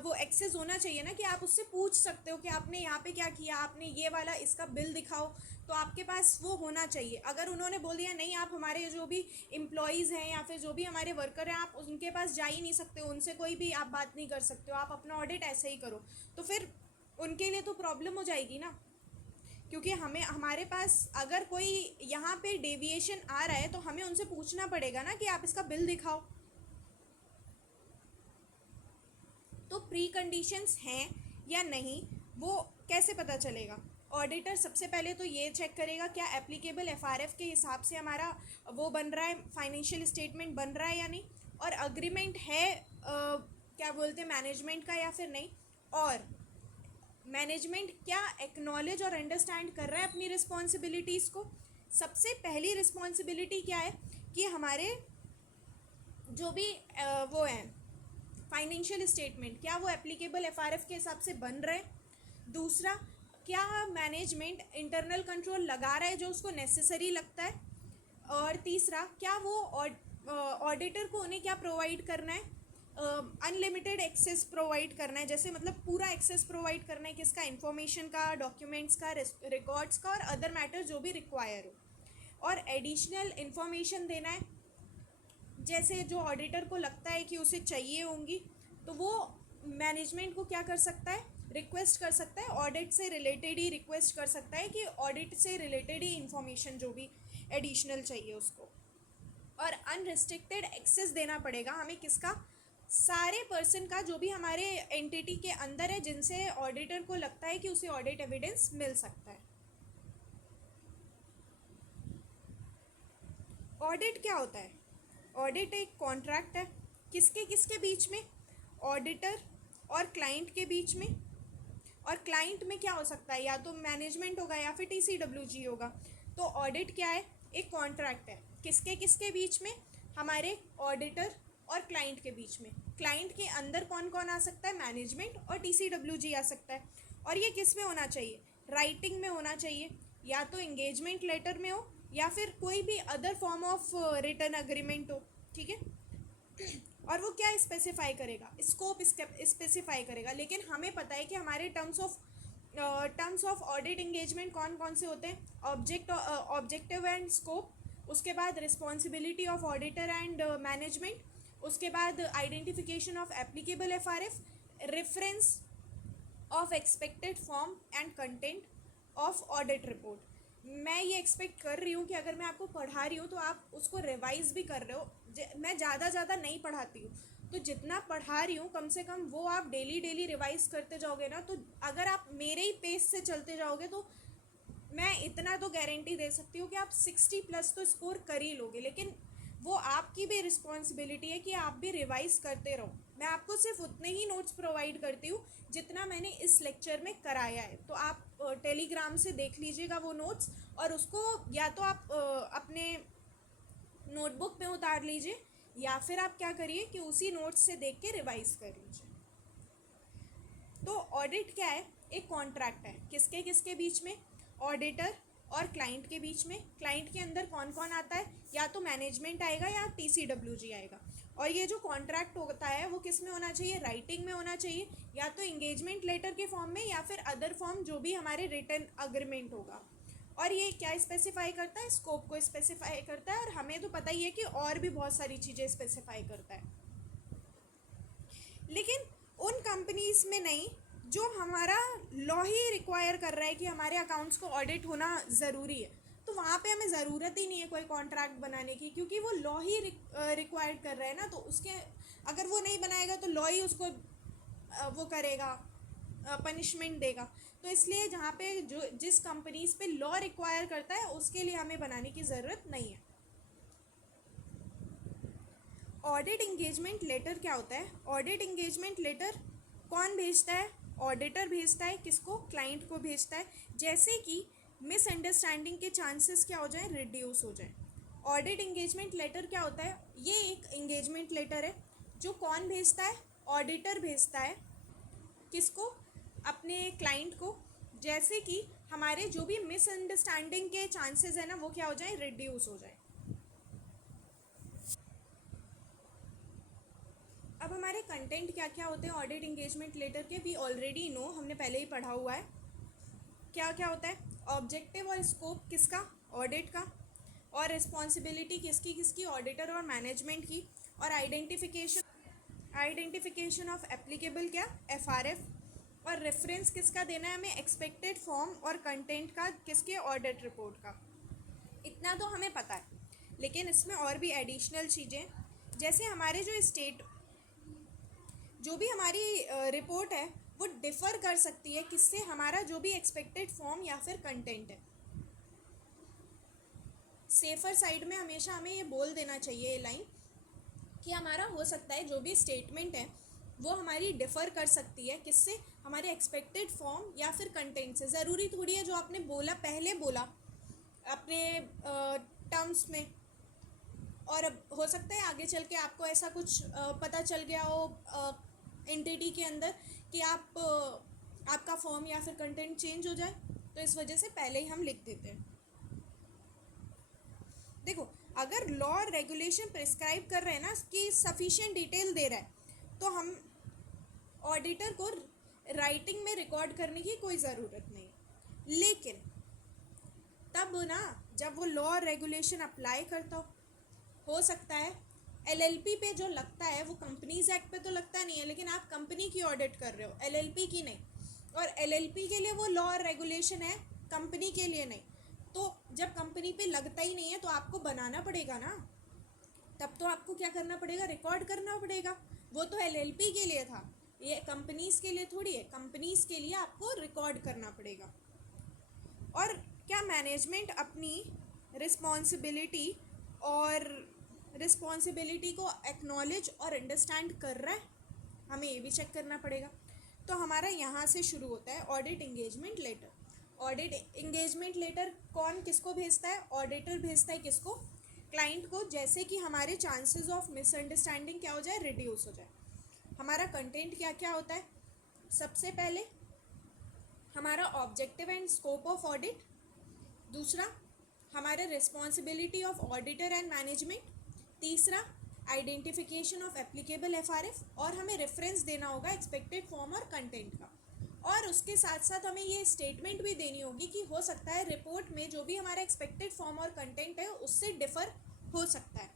वो एक्सेस होना चाहिए ना, कि आप उससे पूछ सकते हो कि आपने यहाँ पे क्या किया, आपने ये वाला इसका बिल दिखाओ, तो आपके पास वो होना चाहिए। अगर उन्होंने बोल दिया नहीं, आप हमारे जो भी एम्प्लॉयज़ हैं या फिर जो भी हमारे वर्कर हैं, आप उनके पास जा ही नहीं सकते हो, उनसे कोई भी आप बात नहीं कर सकते हो, आप अपना ऑडिट ऐसे ही करो, तो फिर उनके लिए तो प्रॉब्लम हो जाएगी ना। क्योंकि हमारे पास अगर कोई यहाँ पे डेविएशन आ रहा है तो हमें उनसे पूछना पड़ेगा ना कि आप इसका बिल दिखाओ। तो प्री कंडीशंस हैं या नहीं वो कैसे पता चलेगा, ऑडिटर सबसे पहले तो ये चेक करेगा क्या एप्लीकेबल FRF के हिसाब से हमारा वो बन रहा है, फाइनेंशियल स्टेटमेंट बन रहा है या नहीं, और अग्रीमेंट है क्या बोलते हैं मैनेजमेंट का या फिर नहीं, और मैनेजमेंट क्या एक्नॉलेज और अंडरस्टैंड कर रहा है अपनी रिस्पॉन्सिबिलिटीज़ को। सबसे पहली रिस्पॉन्सिबिलिटी क्या है कि हमारे जो भी वो हैं फाइनेंशियल स्टेटमेंट, क्या वो एप्लीकेबल FRF के हिसाब से बन रहे हैं। दूसरा, क्या मैनेजमेंट इंटरनल कंट्रोल लगा रहा है जो उसको नेसेसरी लगता है। और तीसरा, क्या वो ऑडिटर को उन्हें क्या प्रोवाइड करना है, अनलिमिटेड एक्सेस प्रोवाइड करना है, जैसे मतलब पूरा एक्सेस प्रोवाइड करना है, किसका, इन्फॉर्मेशन का, डॉक्यूमेंट्स का, रिकॉर्ड्स का और अदर मैटर जो भी रिक्वायर हो। और एडिशनल इन्फॉर्मेशन देना है, जैसे जो ऑडिटर को लगता है कि उसे चाहिए होंगी, तो वो मैनेजमेंट को क्या कर सकता है, रिक्वेस्ट कर सकता है, ऑडिट से रिलेटेड ही रिक्वेस्ट कर सकता है कि ऑडिट से रिलेटेड ही इन्फॉर्मेशन जो भी एडिशनल चाहिए उसको। और अनरिस्ट्रिक्टेड एक्सेस देना पड़ेगा हमें, किसका, सारे पर्सन का जो भी हमारे एंटिटी के अंदर है, जिनसे ऑडिटर को लगता है कि उसे ऑडिट एविडेंस मिल सकता है। ऑडिट क्या होता है, ऑडिट एक कॉन्ट्रैक्ट है, किसके किसके बीच में, ऑडिटर और क्लाइंट के बीच में। और क्लाइंट में क्या हो सकता है, या तो मैनेजमेंट होगा या फिर TCWG होगा। तो ऑडिट क्या है, एक कॉन्ट्रैक्ट है, किसके किसके बीच में, हमारे ऑडिटर और क्लाइंट के बीच में। क्लाइंट के अंदर कौन कौन आ सकता है, मैनेजमेंट और TCWG आ सकता है। और ये किस में होना चाहिए, राइटिंग में होना चाहिए, या तो इंगेजमेंट लेटर में हो या फिर कोई भी other form of return agreement हो, ठीक है। और वो क्या स्पेसिफाई करेगा, स्कोप स्पेसिफाई करेगा। लेकिन हमें पता है कि हमारे टर्म्स ऑफ ऑडिट इंगेजमेंट कौन कौन से होते हैं, ऑब्जेक्टिव एंड स्कोप, उसके बाद responsibility of auditor and management, उसके बाद identification of applicable FRF, reference of expected form and content of audit report. मैं ये एक्सपेक्ट कर रही हूँ कि अगर मैं आपको पढ़ा रही हूँ तो आप उसको रिवाइज भी कर रहे हो। मैं ज़्यादा नहीं पढ़ाती हूँ, तो जितना पढ़ा रही हूँ कम से कम वो आप डेली रिवाइज करते जाओगे ना, तो अगर आप मेरे ही पेस से चलते जाओगे तो मैं इतना तो गारंटी दे सकती हूँ कि आप 60+ तो स्कोर कर ही लोगे। लेकिन वो आपकी भी रिस्पॉन्सिबिलिटी है कि आप भी रिवाइज करते रहो। मैं आपको सिर्फ उतने ही नोट्स प्रोवाइड करती हूँ जितना मैंने इस लेक्चर में कराया है। तो आप टेलीग्राम से देख लीजिएगा वो नोट्स, और उसको या तो आप अपने नोटबुक में उतार लीजिए, या फिर आप क्या करिए कि उसी नोट्स से देख के रिवाइज कर लीजिए। तो ऑडिट क्या है, एक कॉन्ट्रैक्ट है किसके किसके बीच में, ऑडिटर और क्लाइंट के बीच में। क्लाइंट के अंदर कौन कौन आता है, या तो मैनेजमेंट आएगा या TCWG आएगा। और ये जो कॉन्ट्रैक्ट होता है वो किस में होना चाहिए, राइटिंग में होना चाहिए, या तो इंगेजमेंट लेटर के फॉर्म में या फिर अदर फॉर्म जो भी हमारे रिटर्न अग्रीमेंट होगा। और ये क्या स्पेसिफाई करता है, स्कोप को स्पेसिफाई करता है। और हमें तो पता ही है कि और भी बहुत सारी चीज़ें स्पेसिफाई करता है, लेकिन उन कंपनीज में नहीं जो हमारा लॉ ही रिक्वायर कर रहा है कि हमारे अकाउंट्स को ऑडिट होना ज़रूरी है। तो वहाँ पे हमें ज़रूरत ही नहीं है कोई कॉन्ट्रैक्ट बनाने की, क्योंकि वो लॉ ही रिक्वायर्ड कर रहा है ना। तो उसके अगर वो नहीं बनाएगा तो लॉ ही उसको वो करेगा, पनिशमेंट देगा। तो इसलिए जहाँ पे जो जिस कंपनीज पे लॉ रिक्वायर करता है उसके लिए हमें बनाने की ज़रूरत नहीं है। ऑडिट इंगेजमेंट लेटर क्या होता है, ऑडिट इंगेजमेंट लेटर कौन भेजता है, ऑडिटर भेजता है, किसको, क्लाइंट को भेजता है, जैसे कि मिसअंडरस्टैंडिंग के चांसेस क्या हो जाए, रिड्यूस हो जाए। ऑडिट इंगेजमेंट लेटर क्या होता है, ये एक इंगेजमेंट लेटर है जो कौन भेजता है, ऑडिटर भेजता है, किसको, अपने क्लाइंट को, जैसे कि हमारे जो भी मिसअंडरस्टैंडिंग के चांसेस है ना वो क्या हो जाए, रिड्यूस हो जाए। अब हमारे कंटेंट क्या क्या होते हैं ऑडिट इंगेजमेंट लेटर के, वी ऑलरेडी नो, हमने पहले ही पढ़ा हुआ है। क्या क्या होता है, ऑब्जेक्टिव और स्कोप किसका, ऑडिट का, और रिस्पॉन्सिबिलिटी किसकी किसकी, ऑडिटर और मैनेजमेंट की, और आइडेंटिफिकेशन ऑफ एप्लीकेबल क्या, FRF, और रेफरेंस किसका देना है हमें, एक्सपेक्टेड फॉर्म और कंटेंट का, किसके, ऑडिट रिपोर्ट का। इतना तो हमें पता है, लेकिन इसमें और भी एडिशनल चीज़ें, जैसे हमारे जो भी हमारी रिपोर्ट है वो डिफ़र कर सकती है किससे, हमारा जो भी एक्सपेक्टेड फॉर्म या फिर कंटेंट है। सेफर साइड में हमेशा हमें ये बोल देना चाहिए ये लाइन कि हमारा हो सकता है जो भी स्टेटमेंट है वो हमारी डिफ़र कर सकती है किससे, हमारे एक्सपेक्टेड फॉर्म या फिर कंटेंट से। ज़रूरी थोड़ी है जो आपने बोला पहले बोला अपने टर्म्स में, और अब हो सकता है आगे चल के आपको ऐसा कुछ पता चल गया हो एंटिटी के अंदर कि आपका फॉर्म या फिर कंटेंट चेंज हो जाए, तो इस वजह से पहले ही हम लिख देते हैं। देखो, अगर लॉ और रेगुलेशन प्रिस्क्राइब कर रहे हैं ना कि सफिशिएंट डिटेल दे रहा है, तो हम ऑडिटर को राइटिंग में रिकॉर्ड करने की कोई ज़रूरत नहीं। लेकिन तब ना जब वो लॉ और रेगुलेशन अप्लाई करता हो सकता है LLP पे जो लगता है वो कंपनीज एक्ट पे तो लगता नहीं है, लेकिन आप कंपनी की ऑडिट कर रहे हो, LLP की नहीं। और LLP के लिए वो लॉ और रेगुलेशन है, कंपनी के लिए नहीं। तो जब कंपनी पे लगता ही नहीं है तो आपको बनाना पड़ेगा ना, तब तो आपको क्या करना पड़ेगा, रिकॉर्ड करना पड़ेगा। वो तो LLP के लिए था, ये कंपनीज के लिए थोड़ी है। कंपनीज के लिए आपको रिकॉर्ड करना पड़ेगा। और क्या मैनेजमेंट अपनी रिस्पॉन्सिबिलिटी को एक्नॉलेज और अंडरस्टैंड कर रहा है, हमें ये भी चेक करना पड़ेगा। तो हमारा यहाँ से शुरू होता है audit engagement letter. Audit engagement letter कौन किसको भेजता है, ऑडिटर भेजता है किसको, क्लाइंट को, जैसे कि हमारे चांसेस ऑफ मिसअंडरस्टैंडिंग क्या हो जाए, रिड्यूस हो जाए। हमारा कंटेंट क्या क्या होता है? सबसे पहले हमारा objective and scope of audit, दूसरा हमारे responsibility of auditor and management, तीसरा आइडेंटिफिकेशन ऑफ एप्लीकेबल एफआरएफ, और हमें रेफरेंस देना होगा एक्सपेक्टेड फॉर्म और कंटेंट का। और उसके साथ साथ हमें ये स्टेटमेंट भी देनी होगी कि हो सकता है रिपोर्ट में जो भी हमारा एक्सपेक्टेड फॉर्म और कंटेंट है उससे डिफर हो सकता है।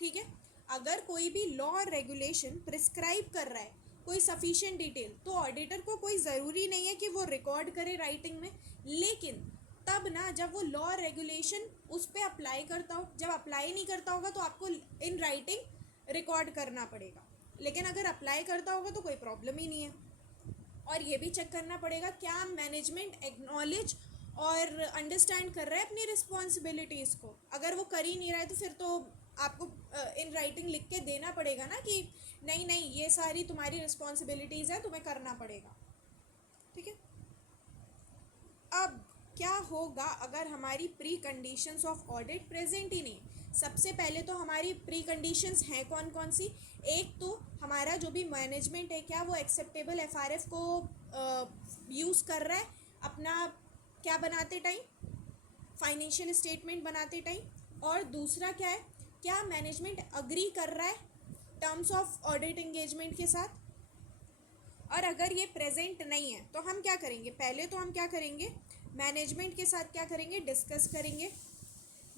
ठीक है, अगर कोई भी लॉ और रेगुलेशन प्रिस्क्राइब कर रहा है कोई सफिशिएंट डिटेल, तो ऑडिटर को कोई ज़रूरी नहीं है कि वो रिकॉर्ड करे राइटिंग में, लेकिन तब ना जब वो लॉ और रेगुलेशन उस पर अप्लाई करता हो, जब अप्लाई नहीं करता होगा तो आपको इन राइटिंग रिकॉर्ड करना पड़ेगा, लेकिन अगर अप्लाई करता होगा तो कोई प्रॉब्लम ही नहीं है। और ये भी चेक करना पड़ेगा क्या मैनेजमेंट एक्नॉलेज और अंडरस्टैंड कर रहा है अपनी रिस्पॉन्सिबिलिटीज़ को। अगर वो कर ही नहीं रहा है तो फिर तो आपको इन राइटिंग लिख के देना पड़ेगा ना कि नहीं नहीं ये सारी तुम्हारी रिस्पॉन्सिबिलिटीज़ है, तुम्हें करना पड़ेगा। ठीक है, अब क्या होगा अगर हमारी pre conditions of audit present ही नहीं? सबसे पहले तो हमारी प्री कंडीशंस हैं कौन कौन सी? एक तो हमारा जो भी मैनेजमेंट है क्या वो एक्सेप्टेबल एफआरएफ को यूज़ कर रहा है अपना क्या बनाते टाइम, फाइनेंशियल स्टेटमेंट बनाते टाइम। और दूसरा क्या है, क्या मैनेजमेंट अग्री कर रहा है टर्म्स ऑफ ऑडिट एंगेजमेंट के साथ। और अगर ये प्रेजेंट नहीं है तो हम क्या करेंगे? पहले तो हम क्या करेंगे, मैनेजमेंट के साथ क्या करेंगे, डिस्कस करेंगे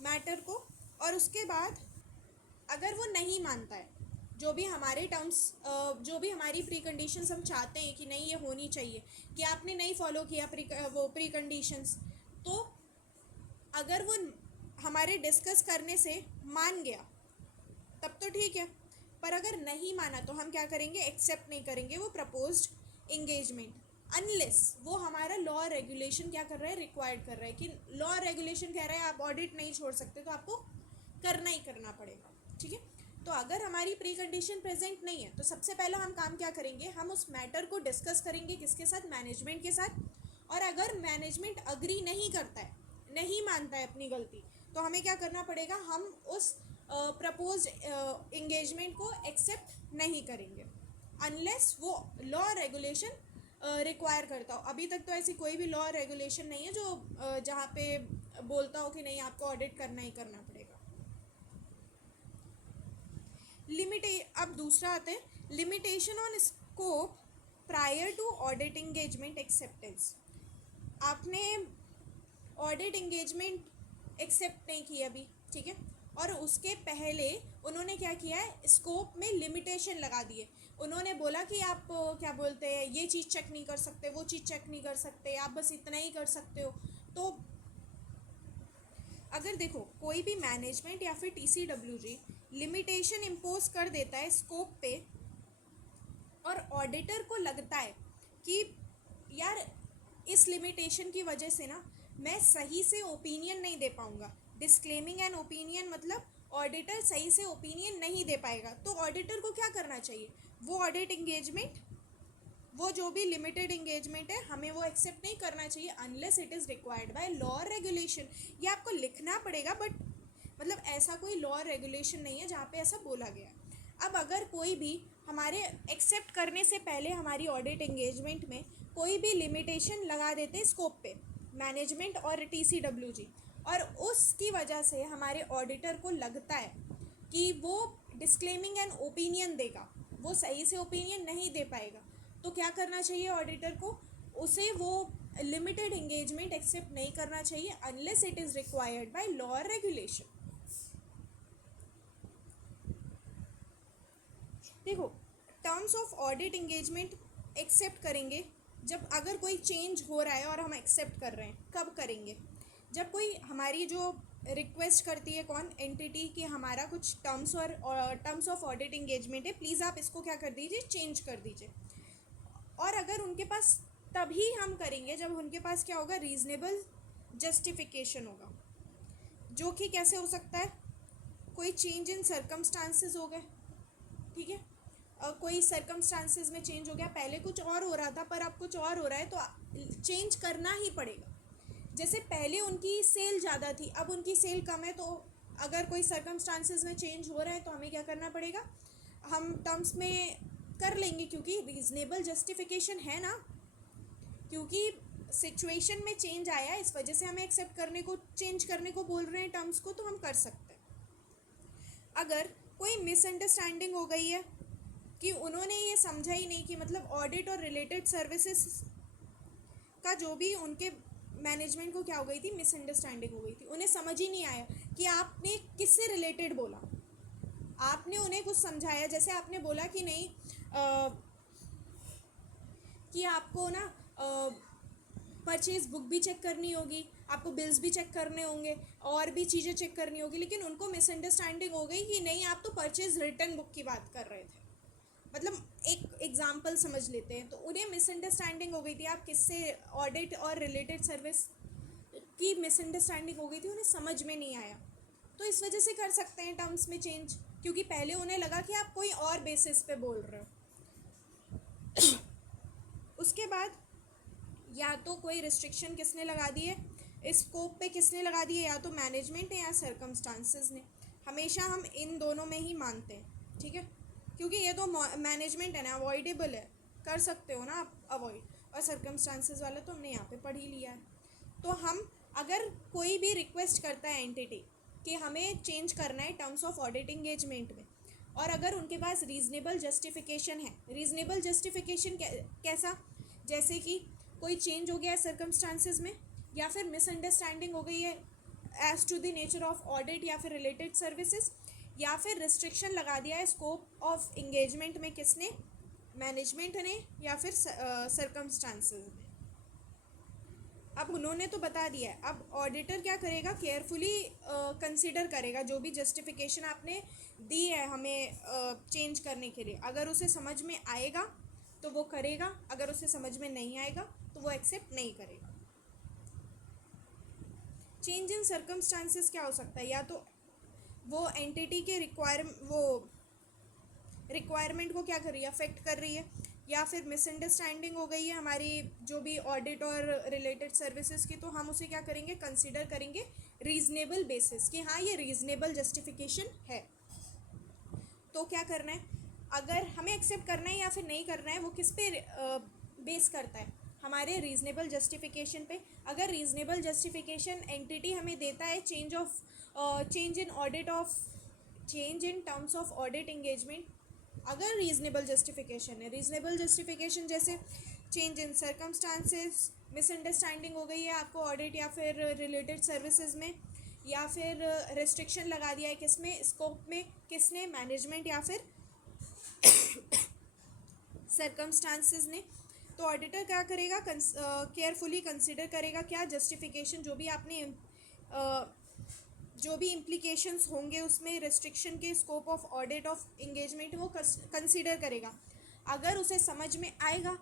मैटर को। और उसके बाद अगर वो नहीं मानता है जो भी हमारे टर्म्स, जो भी हमारी प्री कंडीशंस हम चाहते हैं कि नहीं ये होनी चाहिए, कि आपने नहीं फॉलो किया वो प्री कंडीशंस, तो अगर वो हमारे डिस्कस करने से मान गया तब तो ठीक है, पर अगर नहीं माना तो हम क्या करेंगे, एक्सेप्ट नहीं करेंगे वो प्रपोज्ड इंगेजमेंट, अनलेस वो हमारा लॉ और रेगुलेशन क्या कर रहा है, रिक्वायर्ड कर रहा है कि लॉ और रेगुलेशन कह रहा है आप ऑडिट नहीं छोड़ सकते, तो आपको करना ही करना पड़ेगा। ठीक है, तो अगर हमारी प्री कंडीशन प्रेजेंट नहीं है तो सबसे पहला हम काम क्या करेंगे, हम उस मैटर को डिस्कस करेंगे किसके साथ, मैनेजमेंट के साथ। और अगर मैनेजमेंट अग्री नहीं करता है, नहीं मानता है अपनी गलती, तो हमें क्या करना पड़ेगा, हम उस प्रपोज इंगेजमेंट को एक्सेप्ट नहीं करेंगे अनलेस वो लॉ रेगुलेशन रिक्वायर करता हो। अभी तक तो ऐसी कोई भी लॉ रेगुलेशन नहीं है जो जहाँ पे बोलता हो कि नहीं आपको ऑडिट करना ही करना पड़ेगा। अब दूसरा आते हैं limitation on scope prior to audit engagement acceptance. आपने ऑडिट इंगेजमेंट एक्सेप्ट नहीं की अभी, ठीक है, और उसके पहले उन्होंने क्या किया है, स्कोप में लिमिटेशन लगा दिए। उन्होंने बोला कि आप क्या बोलते हैं ये चीज़ चेक नहीं कर सकते, वो चीज़ चेक नहीं कर सकते, आप बस इतना ही कर सकते हो। तो अगर देखो कोई भी मैनेजमेंट या फिर TCWG लिमिटेशन इम्पोज कर देता है स्कोप पे, और ऑडिटर को लगता है कि यार इस लिमिटेशन की वजह से ना मैं सही से ओपिनियन नहीं दे पाऊँगा, डिस्क्लेमिंग एन ओपिनियन मतलब ऑडिटर सही से ओपिनियन नहीं दे पाएगा, तो ऑडिटर को क्या करना चाहिए, वो ऑडिट इंगेजमेंट, वो जो भी लिमिटेड इंगेजमेंट है हमें वो एक्सेप्ट नहीं करना चाहिए unless it is required by law और रेगुलेशन। ये आपको लिखना पड़ेगा, बट मतलब ऐसा कोई लॉ और रेगुलेशन नहीं है जहाँ पे ऐसा बोला गया है। अब अगर कोई भी हमारे एक्सेप्ट करने से पहले हमारी ऑडिट एंगेजमेंट में कोई भी लिमिटेशन लगा देते स्कोप पे मैनेजमेंट और TCWG, और उसकी वजह से हमारे ऑडिटर को लगता है कि वो डिस्क्लेमिंग एंड ओपिनियन देगा, वो सही से ओपिनियन नहीं दे पाएगा, तो क्या करना चाहिए ऑडिटर को, उसे वो लिमिटेड एंगेजमेंट एक्सेप्ट नहीं करना चाहिए unless it is required by law और रेगुलेशन। देखो terms of audit engagement accept करेंगे जब अगर कोई चेंज हो रहा है और हम एक्सेप्ट कर रहे हैं, कब करेंगे, जब कोई हमारी जो रिक्वेस्ट करती है कौन, एंटिटी, कि हमारा कुछ टर्म्स ऑफ ऑडिट एंगेजमेंट है, प्लीज़ आप इसको क्या कर दीजिए, चेंज कर दीजिए। और अगर उनके पास, तभी हम करेंगे जब उनके पास क्या होगा, रीज़नेबल जस्टिफिकेशन होगा, जो कि कैसे हो सकता है, कोई चेंज इन सर्कमस्टांसेस हो गए, ठीक है, कोई सर्कमस्टांसेस में चेंज हो गया, पहले कुछ और हो रहा था पर अब कुछ और हो रहा है तो चेंज करना ही पड़ेगा। जैसे पहले उनकी सेल ज़्यादा थी, अब उनकी सेल कम है, तो अगर कोई सर्कमस्टांसेस में चेंज हो रहा है तो हमें क्या करना पड़ेगा, हम टर्म्स में कर लेंगे, क्योंकि रीजनेबल जस्टिफिकेशन है ना, क्योंकि सिचुएशन में चेंज आया, इस वजह से हमें एक्सेप्ट करने को, चेंज करने को बोल रहे हैं टर्म्स को, तो हम कर सकते हैं। अगर कोई मिसअंडरस्टैंडिंग हो गई है कि उन्होंने ये समझा ही नहीं कि मतलब ऑडिट और रिलेटेड सर्विसेज का जो भी उनके मैनेजमेंट को क्या हो गई थी, मिसअंडरस्टैंडिंग हो गई थी, उन्हें समझ ही नहीं आया कि आपने किससे रिलेटेड बोला। आपने उन्हें कुछ समझाया, जैसे आपने बोला कि नहीं कि आपको ना परचेज बुक भी चेक करनी होगी, आपको बिल्स भी चेक करने होंगे, और भी चीज़ें चेक करनी होगी, लेकिन उनको मिसअंडरस्टैंडिंग हो गई कि नहीं आप तो परचेज रिटर्न बुक की बात कर रहे थे। मतलब एक एग्जाम्पल समझ लेते हैं, तो उन्हें मिसअंडरस्टैंडिंग हो गई थी, आप किससे ऑडिट और रिलेटेड सर्विस की मिसअंडरस्टैंडिंग हो गई थी, उन्हें समझ में नहीं आया, तो इस वजह से कर सकते हैं टर्म्स में चेंज, क्योंकि पहले उन्हें लगा कि आप कोई और बेसिस पे बोल रहे हो। उसके बाद या तो कोई रिस्ट्रिक्शन किसने लगा दी है, स्कोप पे किसने लगा दी है, या तो मैनेजमेंट है या सर्कमस्टांसेस ने। हमेशा हम इन दोनों में ही मानते हैं, ठीक है, क्योंकि ये तो मैनेजमेंट है ना, अवॉइडेबल है, कर सकते हो ना आप अवॉइड, और सर्कमस्टांसेस वाला तो हमने यहाँ पे पढ़ ही लिया है। तो हम अगर कोई भी रिक्वेस्ट करता है एंटिटी कि हमें चेंज करना है टर्म्स ऑफ ऑडिट इंगेजमेंट में, और अगर उनके पास रीजनेबल जस्टिफिकेशन है, रीजनेबल जस्टिफिकेशन कैसा, जैसे कि कोई चेंज हो गया है सर्कमस्टांसेस में, या फिर मिसअंडरस्टैंडिंग हो गई है as to the nature of audit या फिर रिलेटेड सर्विसेज, या फिर रिस्ट्रिक्शन लगा दिया है स्कोप ऑफ इंगेजमेंट में, किसने, मैनेजमेंट ने या फिर सर्कमस्टांसेस ने। अब उन्होंने तो बता दिया है, अब ऑडिटर क्या करेगा, केयरफुली कंसिडर करेगा जो भी जस्टिफिकेशन आपने दी है हमें चेंज करने के लिए। अगर उसे समझ में आएगा तो वो करेगा, अगर उसे समझ में नहीं आएगा तो वो एक्सेप्ट नहीं करेगा। चेंज इन सर्कमस्टांसेस क्या हो सकता है, या तो वो एंटिटी के रिक्वायरमेंट को क्या कर रही है, अफेक्ट कर रही है, या फिर मिसअंडरस्टैंडिंग हो गई है हमारी जो भी ऑडिट और रिलेटेड सर्विसेज की, तो हम उसे क्या करेंगे, कंसिडर करेंगे रीजनेबल बेसिस कि हाँ ये रीजनेबल जस्टिफिकेशन है। तो क्या करना है, अगर हमें एक्सेप्ट करना है या फिर नहीं करना है, वो किस पे बेस करता है, हमारे रीजनेबल जस्टिफिकेशन पे। अगर रीजनेबल जस्टिफिकेशन एंटिटी हमें देता है change in terms of audit engagement, अगर रीजनेबल जस्टिफिकेशन है, रीजनेबल जस्टिफिकेशन जैसे चेंज इन सर्कमस्टांसेस, मिसअंडरस्टैंडिंग हो गई है आपको ऑडिट या फिर रिलेटेड सर्विसेज में, या फिर रेस्ट्रिक्शन लगा दिया है किसमें, स्कोप में, किसने, मैनेजमेंट या फिर सर्कमस्टांसेस ने, तो ऑडिटर क्या करेगा, केयरफुली कंसिडर करेगा क्या जस्टिफिकेशन, जो भी आपने जो भी इम्प्लीकेशंस होंगे उसमें रेस्ट्रिक्शन के, scope of audit of engagement, वो कंसिडर करेगा। अगर उसे समझ में आएगा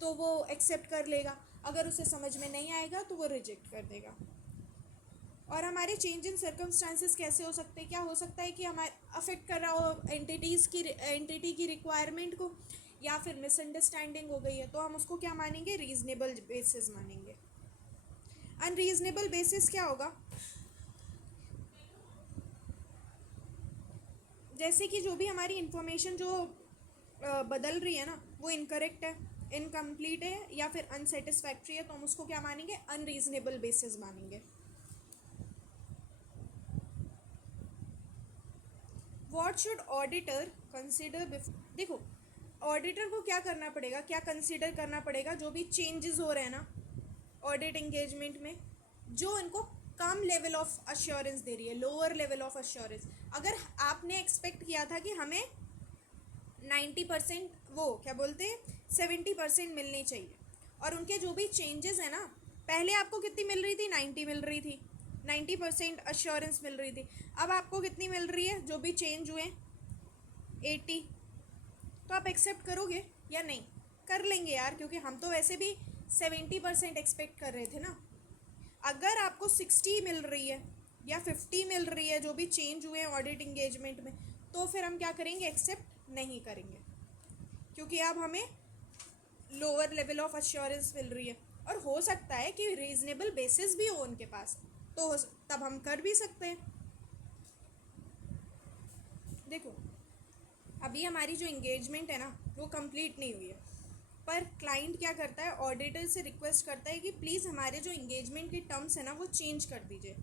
तो वो एक्सेप्ट कर लेगा, अगर उसे समझ में नहीं आएगा तो वो रिजेक्ट कर देगा। और हमारे चेंज इन सर्कमस्टांसेस कैसे हो सकते हैं, क्या हो सकता है कि हमारे अफेक्ट कर रहा हो एंटिटी की रिक्वायरमेंट को, या फिर मिसअंडरस्टैंडिंग हो गई है, तो हम उसको क्या मानेंगे, रीजनेबल बेसिस मानेंगे। अनरीजनेबल बेसिस क्या होगा, जैसे कि जो भी हमारी इंफॉर्मेशन जो बदल रही है ना, वो इनकरेक्ट है, इनकम्प्लीट है या फिर अनसेटिस्फैक्ट्री है, तो हम उसको क्या मानेंगे, अनरीजनेबल बेसिस मानेंगे। What should auditor consider before, देखो ऑडिटर को क्या करना पड़ेगा, क्या कंसिडर करना पड़ेगा, जो भी चेंजेस हो रहे हैं ना ऑडिट इंगेजमेंट में, जो इनको कम लेवल ऑफ अश्योरेंस दे रही है, लोअर लेवल ऑफ अश्योरेंस। अगर आपने एक्सपेक्ट किया था कि हमें 90%, वो क्या बोलते हैं 70% मिलनी चाहिए, और उनके जो भी चेंजेस हैं ना, पहले आपको कितनी मिल रही थी, 90 मिल रही थी, 90% अश्योरेंस मिल रही थी, अब आपको कितनी मिल रही है, जो भी चेंज हुए 80, तो आप एक्सेप्ट करोगे या नहीं, कर लेंगे यार, क्योंकि हम तो वैसे भी 70% एक्सपेक्ट कर रहे थे ना। अगर आपको 60 मिल रही है या 50 मिल रही है जो भी चेंज हुए हैं ऑडिट इंगेजमेंट में, तो फिर हम क्या करेंगे, एक्सेप्ट नहीं करेंगे, क्योंकि अब हमें लोअर लेवल ऑफ अश्योरेंस मिल रही है। और हो सकता है कि रीजनेबल बेसिस भी हो उनके पास, तो तब हम कर भी सकते हैं। देखो अब अभी हमारी जो इंगेजमेंट है ना वो कंप्लीट नहीं हुई है, पर क्लाइंट क्या करता है, ऑडिटर से रिक्वेस्ट करता है कि प्लीज़ हमारे जो इंगेजमेंट के टर्म्स है ना वो चेंज कर दीजिए,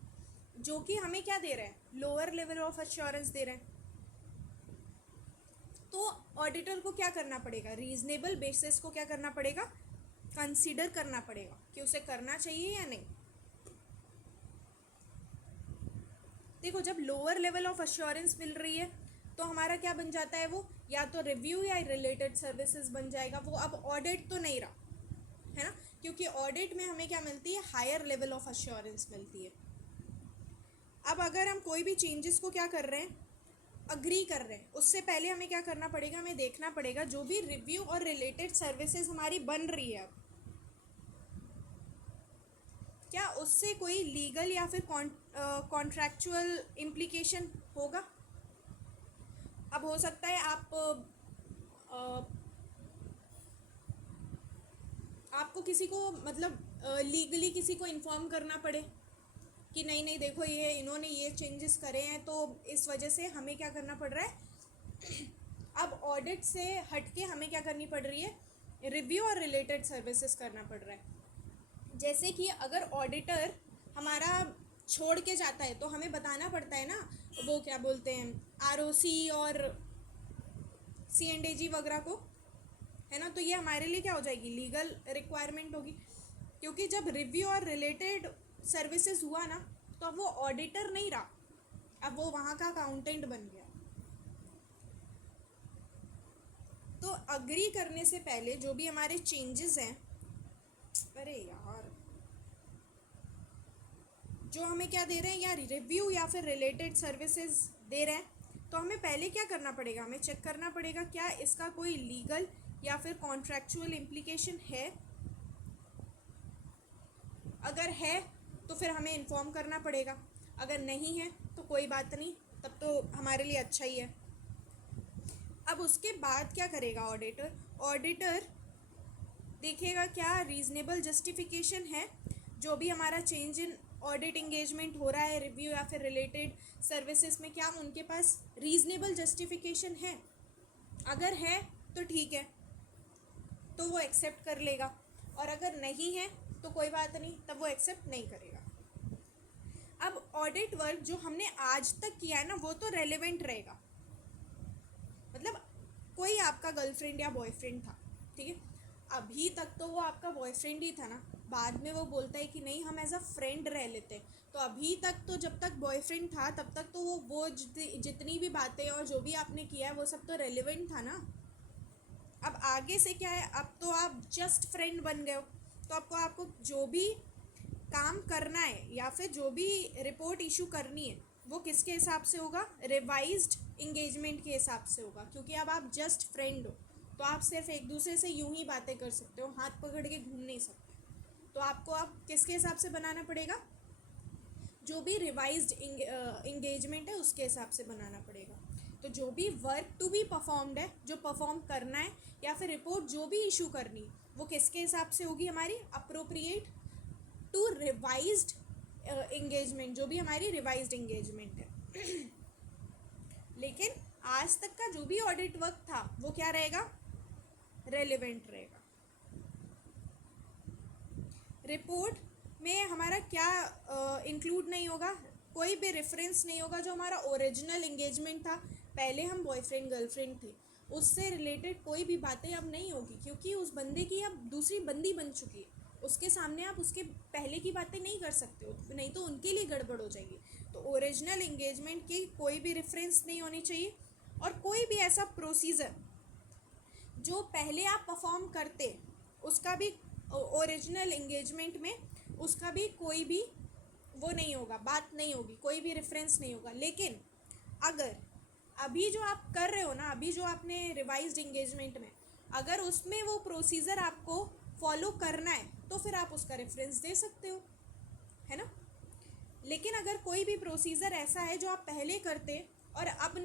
जो कि हमें क्या दे रहा है, लोअर लेवल ऑफ एश्योरेंस दे रहे हैं। तो ऑडिटर को क्या करना पड़ेगा, रीजनेबल बेसिस को क्या करना पड़ेगा, कंसीडर करना पड़ेगा कि उसे करना चाहिए या नहीं। देखो, जब लोअर लेवल ऑफ एश्योरेंस मिल रही है तो हमारा क्या बन जाता है, वो या तो रिव्यू या रिलेटेड सर्विसेज बन जाएगा, वो अब ऑडिट तो नहीं रहा, है ना, क्योंकि ऑडिट में हमें क्या मिलती है, हायर लेवल ऑफ एश्योरेंस मिलती है। अब अगर हम कोई भी चेंजेस को क्या कर रहे हैं, अग्री कर रहे हैं, उससे पहले हमें क्या करना पड़ेगा, हमें देखना पड़ेगा जो भी रिव्यू और रिलेटेड सर्विसेज हमारी बन रही है अब, क्या उससे कोई लीगल या फिर कॉन्ट्रैक्चुअल इम्प्लीकेशन होगा। अब हो सकता है आपको किसी को मतलब लीगली किसी को इन्फॉर्म करना पड़े कि नहीं नहीं देखो ये इन्होंने ये चेंजेस करे हैं, तो इस वजह से हमें क्या करना पड़ रहा है अब ऑडिट से हटके हमें क्या करनी पड़ रही है, रिव्यू और रिलेटेड सर्विसेज करना पड़ रहा है। जैसे कि अगर ऑडिटर हमारा छोड़ के जाता है तो हमें बताना पड़ता है ना, वो क्या बोलते हैं, आरओसी और सीएनडीजी वगैरह को, है ना, तो ये हमारे लिए क्या हो जाएगी, लीगल रिक्वायरमेंट होगी, क्योंकि जब रिव्यू और रिलेटेड सर्विसेज हुआ ना तो अब वो ऑडिटर नहीं रहा, अब वो वहाँ का अकाउंटेंट बन गया। तो अग्री करने से पहले जो भी हमारे चेंजेस हैं, अरे यार, जो हमें क्या दे रहे हैं, या रिव्यू या फिर रिलेटेड सर्विसेज दे रहे हैं, तो हमें पहले क्या करना पड़ेगा, हमें चेक करना पड़ेगा क्या इसका कोई लीगल या फिर कॉन्ट्रैक्चुअल इम्प्लीकेशन है। अगर है तो फिर हमें इन्फॉर्म करना पड़ेगा, अगर नहीं है तो कोई बात नहीं, तब तो हमारे लिए अच्छा ही है। अब उसके बाद क्या करेगा ऑडिटर, ऑडिटर देखेगा क्या रीज़नेबल जस्टिफिकेशन है, जो भी हमारा चेंज इन ऑडिट इंगेजमेंट हो रहा है रिव्यू या फिर रिलेटेड सर्विसेज में, क्या उनके पास रीज़नेबल जस्टिफिकेशन है। अगर है तो ठीक है, तो वो एक्सेप्ट कर लेगा, और अगर नहीं है तो कोई बात नहीं, तब वो एक्सेप्ट नहीं करेगा। अब ऑडिट वर्क जो हमने आज तक किया है ना वो तो रेलेवेंट रहेगा, मतलब कोई आपका गर्लफ्रेंड या बॉयफ्रेंड था, ठीक है, अभी तक तो वो आपका बॉयफ्रेंड ही था ना, बाद में वो बोलता है कि नहीं हम एज अ फ्रेंड रह लेते, तो अभी तक तो जब तक बॉयफ्रेंड था तब तक तो वो जितनी भी बातें और जो भी आपने किया है वो सब तो रेलेवेंट था ना। अब आगे से क्या है, अब तो आप जस्ट फ्रेंड बन गए हो, तो आपको जो भी काम करना है या फिर जो भी रिपोर्ट इशू करनी है वो किसके हिसाब से होगा, रिवाइज्ड इंगेजमेंट के हिसाब से होगा, क्योंकि अब आप जस्ट फ्रेंड हो, तो आप सिर्फ एक दूसरे से यूं ही बातें कर सकते हो, हाथ पकड़ के घूम नहीं सकते, तो आपको अब किसके हिसाब से बनाना पड़ेगा, जो भी रिवाइज्ड इंगेजमेंट है उसके हिसाब से बनाना पड़ेगा। तो जो भी वर्क टू बी परफॉर्म्ड है, जो परफॉर्म करना है या फिर रिपोर्ट जो भी इशू करनी है, वो किसके हिसाब से होगी, हमारी अप्रोप्रिएट टू रिवाइज्ड इंगेजमेंट, जो भी हमारी रिवाइज्ड इंगेजमेंट है। लेकिन आज तक का जो भी ऑडिट वर्क था वो क्या रहेगा, रेलेवेंट रहेगा। रिपोर्ट में हमारा क्या इंक्लूड नहीं होगा, कोई भी रेफरेंस नहीं होगा जो हमारा ओरिजिनल इंगेजमेंट था, पहले हम बॉयफ्रेंड गर्लफ्रेंड थे, उससे रिलेटेड कोई भी बातें अब नहीं होगी, क्योंकि उस बंदे की अब दूसरी बंदी बन चुकी है, उसके सामने आप उसके पहले की बातें नहीं कर सकते हो, नहीं तो उनके लिए गड़बड़ हो जाएगी। तो ओरिजिनल इंगेजमेंट की कोई भी रेफरेंस नहीं होनी चाहिए, और कोई भी ऐसा प्रोसीजर जो पहले आप परफॉर्म करते उसका भी ओरिजिनल इंगेजमेंट में उसका भी कोई भी वो नहीं होगा, बात नहीं होगी, कोई भी रेफरेंस नहीं होगा। लेकिन अगर अभी जो आप कर रहे हो ना, अभी जो आपने रिवाइज्ड इंगेजमेंट में, अगर उसमें वो प्रोसीजर आपको फॉलो करना है तो फिर आप उसका रेफरेंस दे सकते हो, है ना। लेकिन अगर कोई भी प्रोसीजर ऐसा है जो आप पहले करते और अब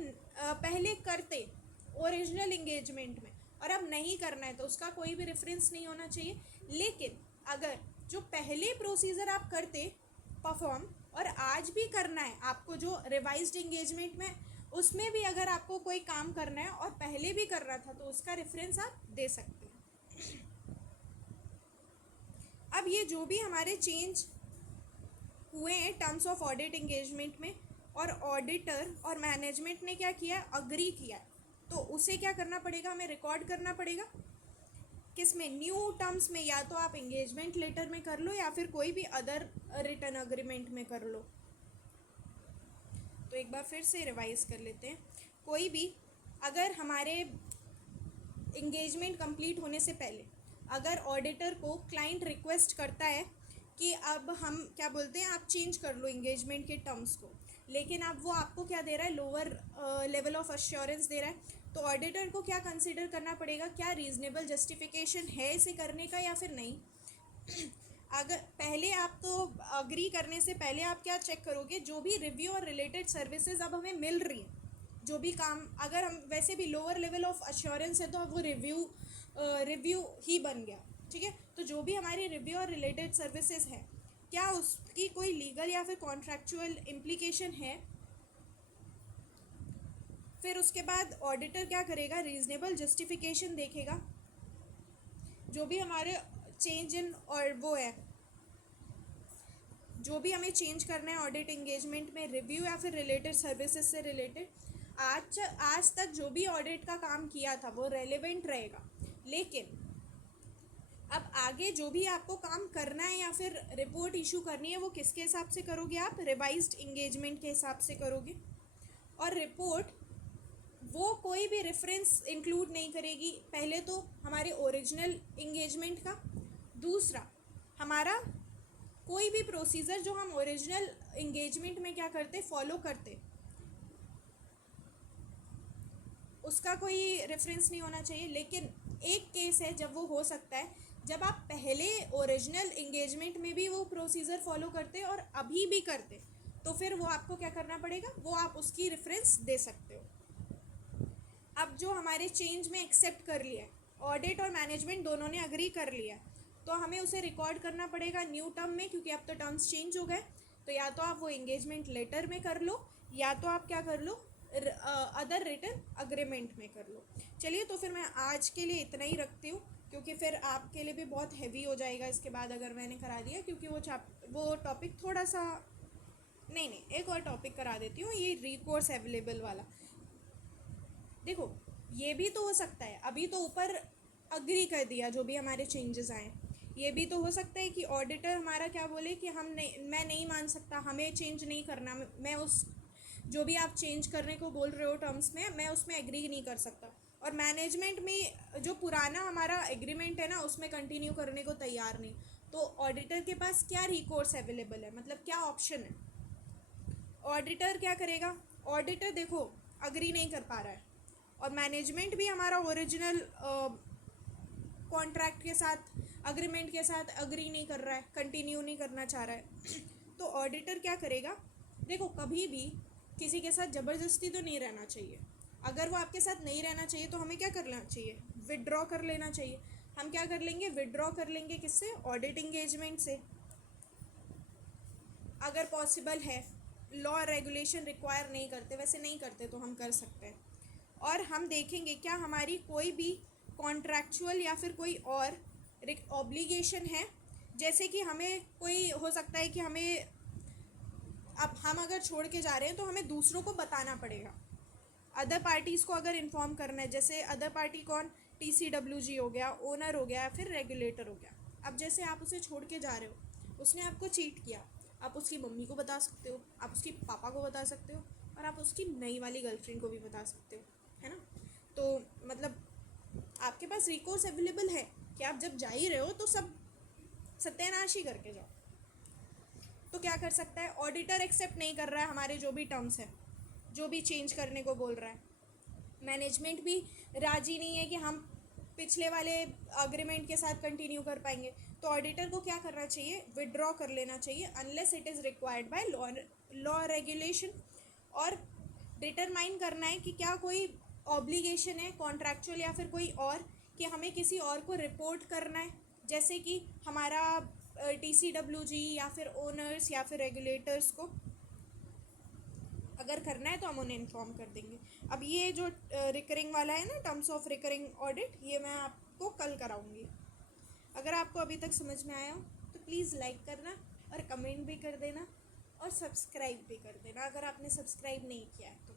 पहले करते ओरिजिनल इंगेजमेंट में और अब नहीं करना है, तो उसका कोई भी रेफरेंस नहीं होना चाहिए। लेकिन अगर जो पहले प्रोसीजर आप करते परफॉर्म और आज भी करना है आपको, जो रिवाइज्ड इंगेजमेंट में उसमें भी अगर आपको कोई काम करना है और पहले भी कर रहा था तो उसका रेफरेंस आप दे सकते हैं। अब ये जो भी हमारे चेंज हुए हैं टर्म्स ऑफ ऑडिट इंगेजमेंट में, और ऑडिटर और मैनेजमेंट ने क्या किया है, अग्री किया है, तो उसे क्या करना पड़ेगा, हमें रिकॉर्ड करना पड़ेगा। किस में, न्यू टर्म्स में, या तो आप इंगेजमेंट लेटर में कर लो या फिर कोई भी अदर रिटर्न अग्रीमेंट में कर लो। तो एक बार फिर से रिवाइज कर लेते हैं। कोई भी अगर हमारे इंगेजमेंट कंप्लीट होने से पहले अगर ऑडिटर को क्लाइंट रिक्वेस्ट करता है कि अब हम क्या बोलते हैं, आप चेंज कर लो इंगेजमेंट के टर्म्स को, लेकिन अब वो आपको क्या दे रहा है, लोअर लेवल ऑफ अश्योरेंस दे रहा है, तो ऑडिटर को क्या कंसिडर करना पड़ेगा, क्या रीजनेबल जस्टिफिकेशन है इसे करने का या फिर नहीं। अगर पहले आप तो अग्री करने से पहले आप क्या चेक करोगे, जो भी रिव्यू और रिलेटेड सर्विसेज अब हमें मिल रही हैं, जो भी काम, अगर हम वैसे भी लोअर लेवल ऑफ अश्योरेंस है तो अब वो रिव्यू ही बन गया, ठीक है। तो जो भी हमारी रिव्यू और रिलेटेड सर्विसेज है, क्या उसकी कोई लीगल या फिर कॉन्ट्रैक्चुअल इम्प्लीकेशन है। फिर उसके बाद ऑडिटर क्या करेगा, रीजनेबल जस्टिफिकेशन देखेगा, जो भी हमारे चेंज इन और वो है, जो भी हमें चेंज करना है ऑडिट इंगेजमेंट में, रिव्यू या फिर रिलेटेड सर्विसेज से रिलेटेड, आज तक जो भी ऑडिट का काम किया था वो रेलेवेंट रहेगा, लेकिन अब आगे जो भी आपको काम करना है या फिर रिपोर्ट इशू करनी है वो किसके हिसाब से करोगे, आप रिवाइज्ड इंगेजमेंट के हिसाब से करोगे। और रिपोर्ट वो कोई भी रेफरेंस इंक्लूड नहीं करेगी, पहले तो हमारे ओरिजिनल इंगेजमेंट का, दूसरा हमारा कोई भी प्रोसीजर जो हम ओरिजिनल इंगेजमेंट में क्या करते, फॉलो करते, उसका कोई रेफरेंस नहीं होना चाहिए। लेकिन एक केस है जब वो हो सकता है, जब आप पहले ओरिजिनल इंगेजमेंट में भी वो प्रोसीजर फॉलो करते और अभी भी करते, तो फिर वो आपको क्या करना पड़ेगा, वो आप उसकी रेफरेंस दे सकते हो। अब जो हमारे चेंज में एक्सेप्ट कर लिया है, ऑडिट और मैनेजमेंट दोनों ने अग्री कर लिया, तो हमें उसे रिकॉर्ड करना पड़ेगा न्यू टर्म में, क्योंकि अब तो टर्म्स चेंज हो गए। तो या तो आप वो इंगेजमेंट लेटर में कर लो, या तो आप क्या कर लो, अदर रिटन अग्रीमेंट में कर लो। चलिए, तो फिर मैं आज के लिए इतना ही रखती हूँ, क्योंकि फिर आपके लिए भी बहुत हैवी हो जाएगा इसके बाद अगर मैंने करा दिया, क्योंकि वो टॉपिक थोड़ा सा, नहीं, एक और टॉपिक करा देती हूँ, ये रिकोर्स अवेलेबल वाला। देखो, ये भी तो हो सकता है, अभी तो ऊपर अग्री कर दिया जो भी हमारे चेंजेस आए, ये भी तो हो सकता है कि ऑडिटर हमारा क्या बोले कि हम नहीं, मैं नहीं मान सकता, हमें चेंज नहीं करना, मैं उस जो भी आप चेंज करने को बोल रहे हो टर्म्स में, मैं उसमें एग्री नहीं कर सकता। और मैनेजमेंट में जो पुराना हमारा एग्रीमेंट है ना, उसमें कंटिन्यू करने को तैयार नहीं। तो ऑडिटर के पास क्या रिकोर्स अवेलेबल है, मतलब क्या ऑप्शन है, ऑडिटर क्या करेगा, ऑडिटर देखो अग्री नहीं कर पा रहा है, और मैनेजमेंट भी हमारा ओरिजिनल कॉन्ट्रैक्ट के साथ, अग्रीमेंट के साथ अग्री नहीं कर रहा है, कंटिन्यू नहीं करना चाह रहा है। तो ऑडिटर क्या करेगा, देखो कभी भी किसी के साथ ज़बरदस्ती तो नहीं रहना चाहिए। अगर वो आपके साथ नहीं रहना चाहिए तो हमें क्या करना चाहिए, विड्रॉ कर लेना चाहिए। हम क्या कर लेंगे, विड्रॉ कर लेंगे, किससे, ऑडिट इंगेजमेंट से, अगर पॉसिबल है। लॉ रेगुलेशन रिक्वायर नहीं करते, वैसे नहीं करते तो हम कर सकते हैं। और हम देखेंगे क्या हमारी कोई भी कॉन्ट्रैक्चुअल या फिर कोई और ऑब्लिगेशन है, जैसे कि हमें कोई हो सकता है कि हमें, अब हम अगर छोड़ के जा रहे हैं तो हमें दूसरों को बताना पड़ेगा, अदर पार्टीज़ को अगर इन्फॉर्म करना है। जैसे अदर पार्टी कौन, TCWG हो गया, ओनर हो गया, या फिर रेगुलेटर हो गया। अब जैसे आप उसे छोड़ के जा रहे हो, उसने आपको चीट किया, आप उसकी मम्मी को बता सकते हो, आप उसकी पापा को बता सकते हो, और आप उसकी नई वाली गर्लफ्रेंड को भी बता सकते हो, है ना। तो मतलब आपके पास रिकोर्स अवेलेबल है कि आप जब जा ही रहे हो तो सब सत्यानाश ही करके जाओ। तो क्या कर सकता है, ऑडिटर एक्सेप्ट नहीं कर रहा है हमारे जो भी टर्म्स है, जो भी चेंज करने को बोल रहा है, मैनेजमेंट भी राजी नहीं है कि हम पिछले वाले अग्रीमेंट के साथ कंटिन्यू कर पाएंगे, तो ऑडिटर को क्या करना चाहिए, विड्रॉ कर लेना चाहिए, unless it is required by law regulation. और डिटरमाइन करना है कि क्या कोई ऑब्लिगेशन है कॉन्ट्रैक्चुअल या फिर कोई और, कि हमें किसी और को रिपोर्ट करना है, जैसे कि हमारा TCWG या फिर ओनर्स या फिर रेगुलेटर्स को। अगर करना है तो हम उन्हें इन्फॉर्म कर देंगे। अब ये जो रिकरिंग वाला है ना, टर्म्स ऑफ रिकरिंग ऑडिट, ये मैं आपको कल कराऊंगी। अगर आपको अभी तक समझ में आया हो तो प्लीज़ लाइक करना और कमेंट भी कर देना और सब्सक्राइब भी कर देना अगर आपने सब्सक्राइब नहीं किया है तो।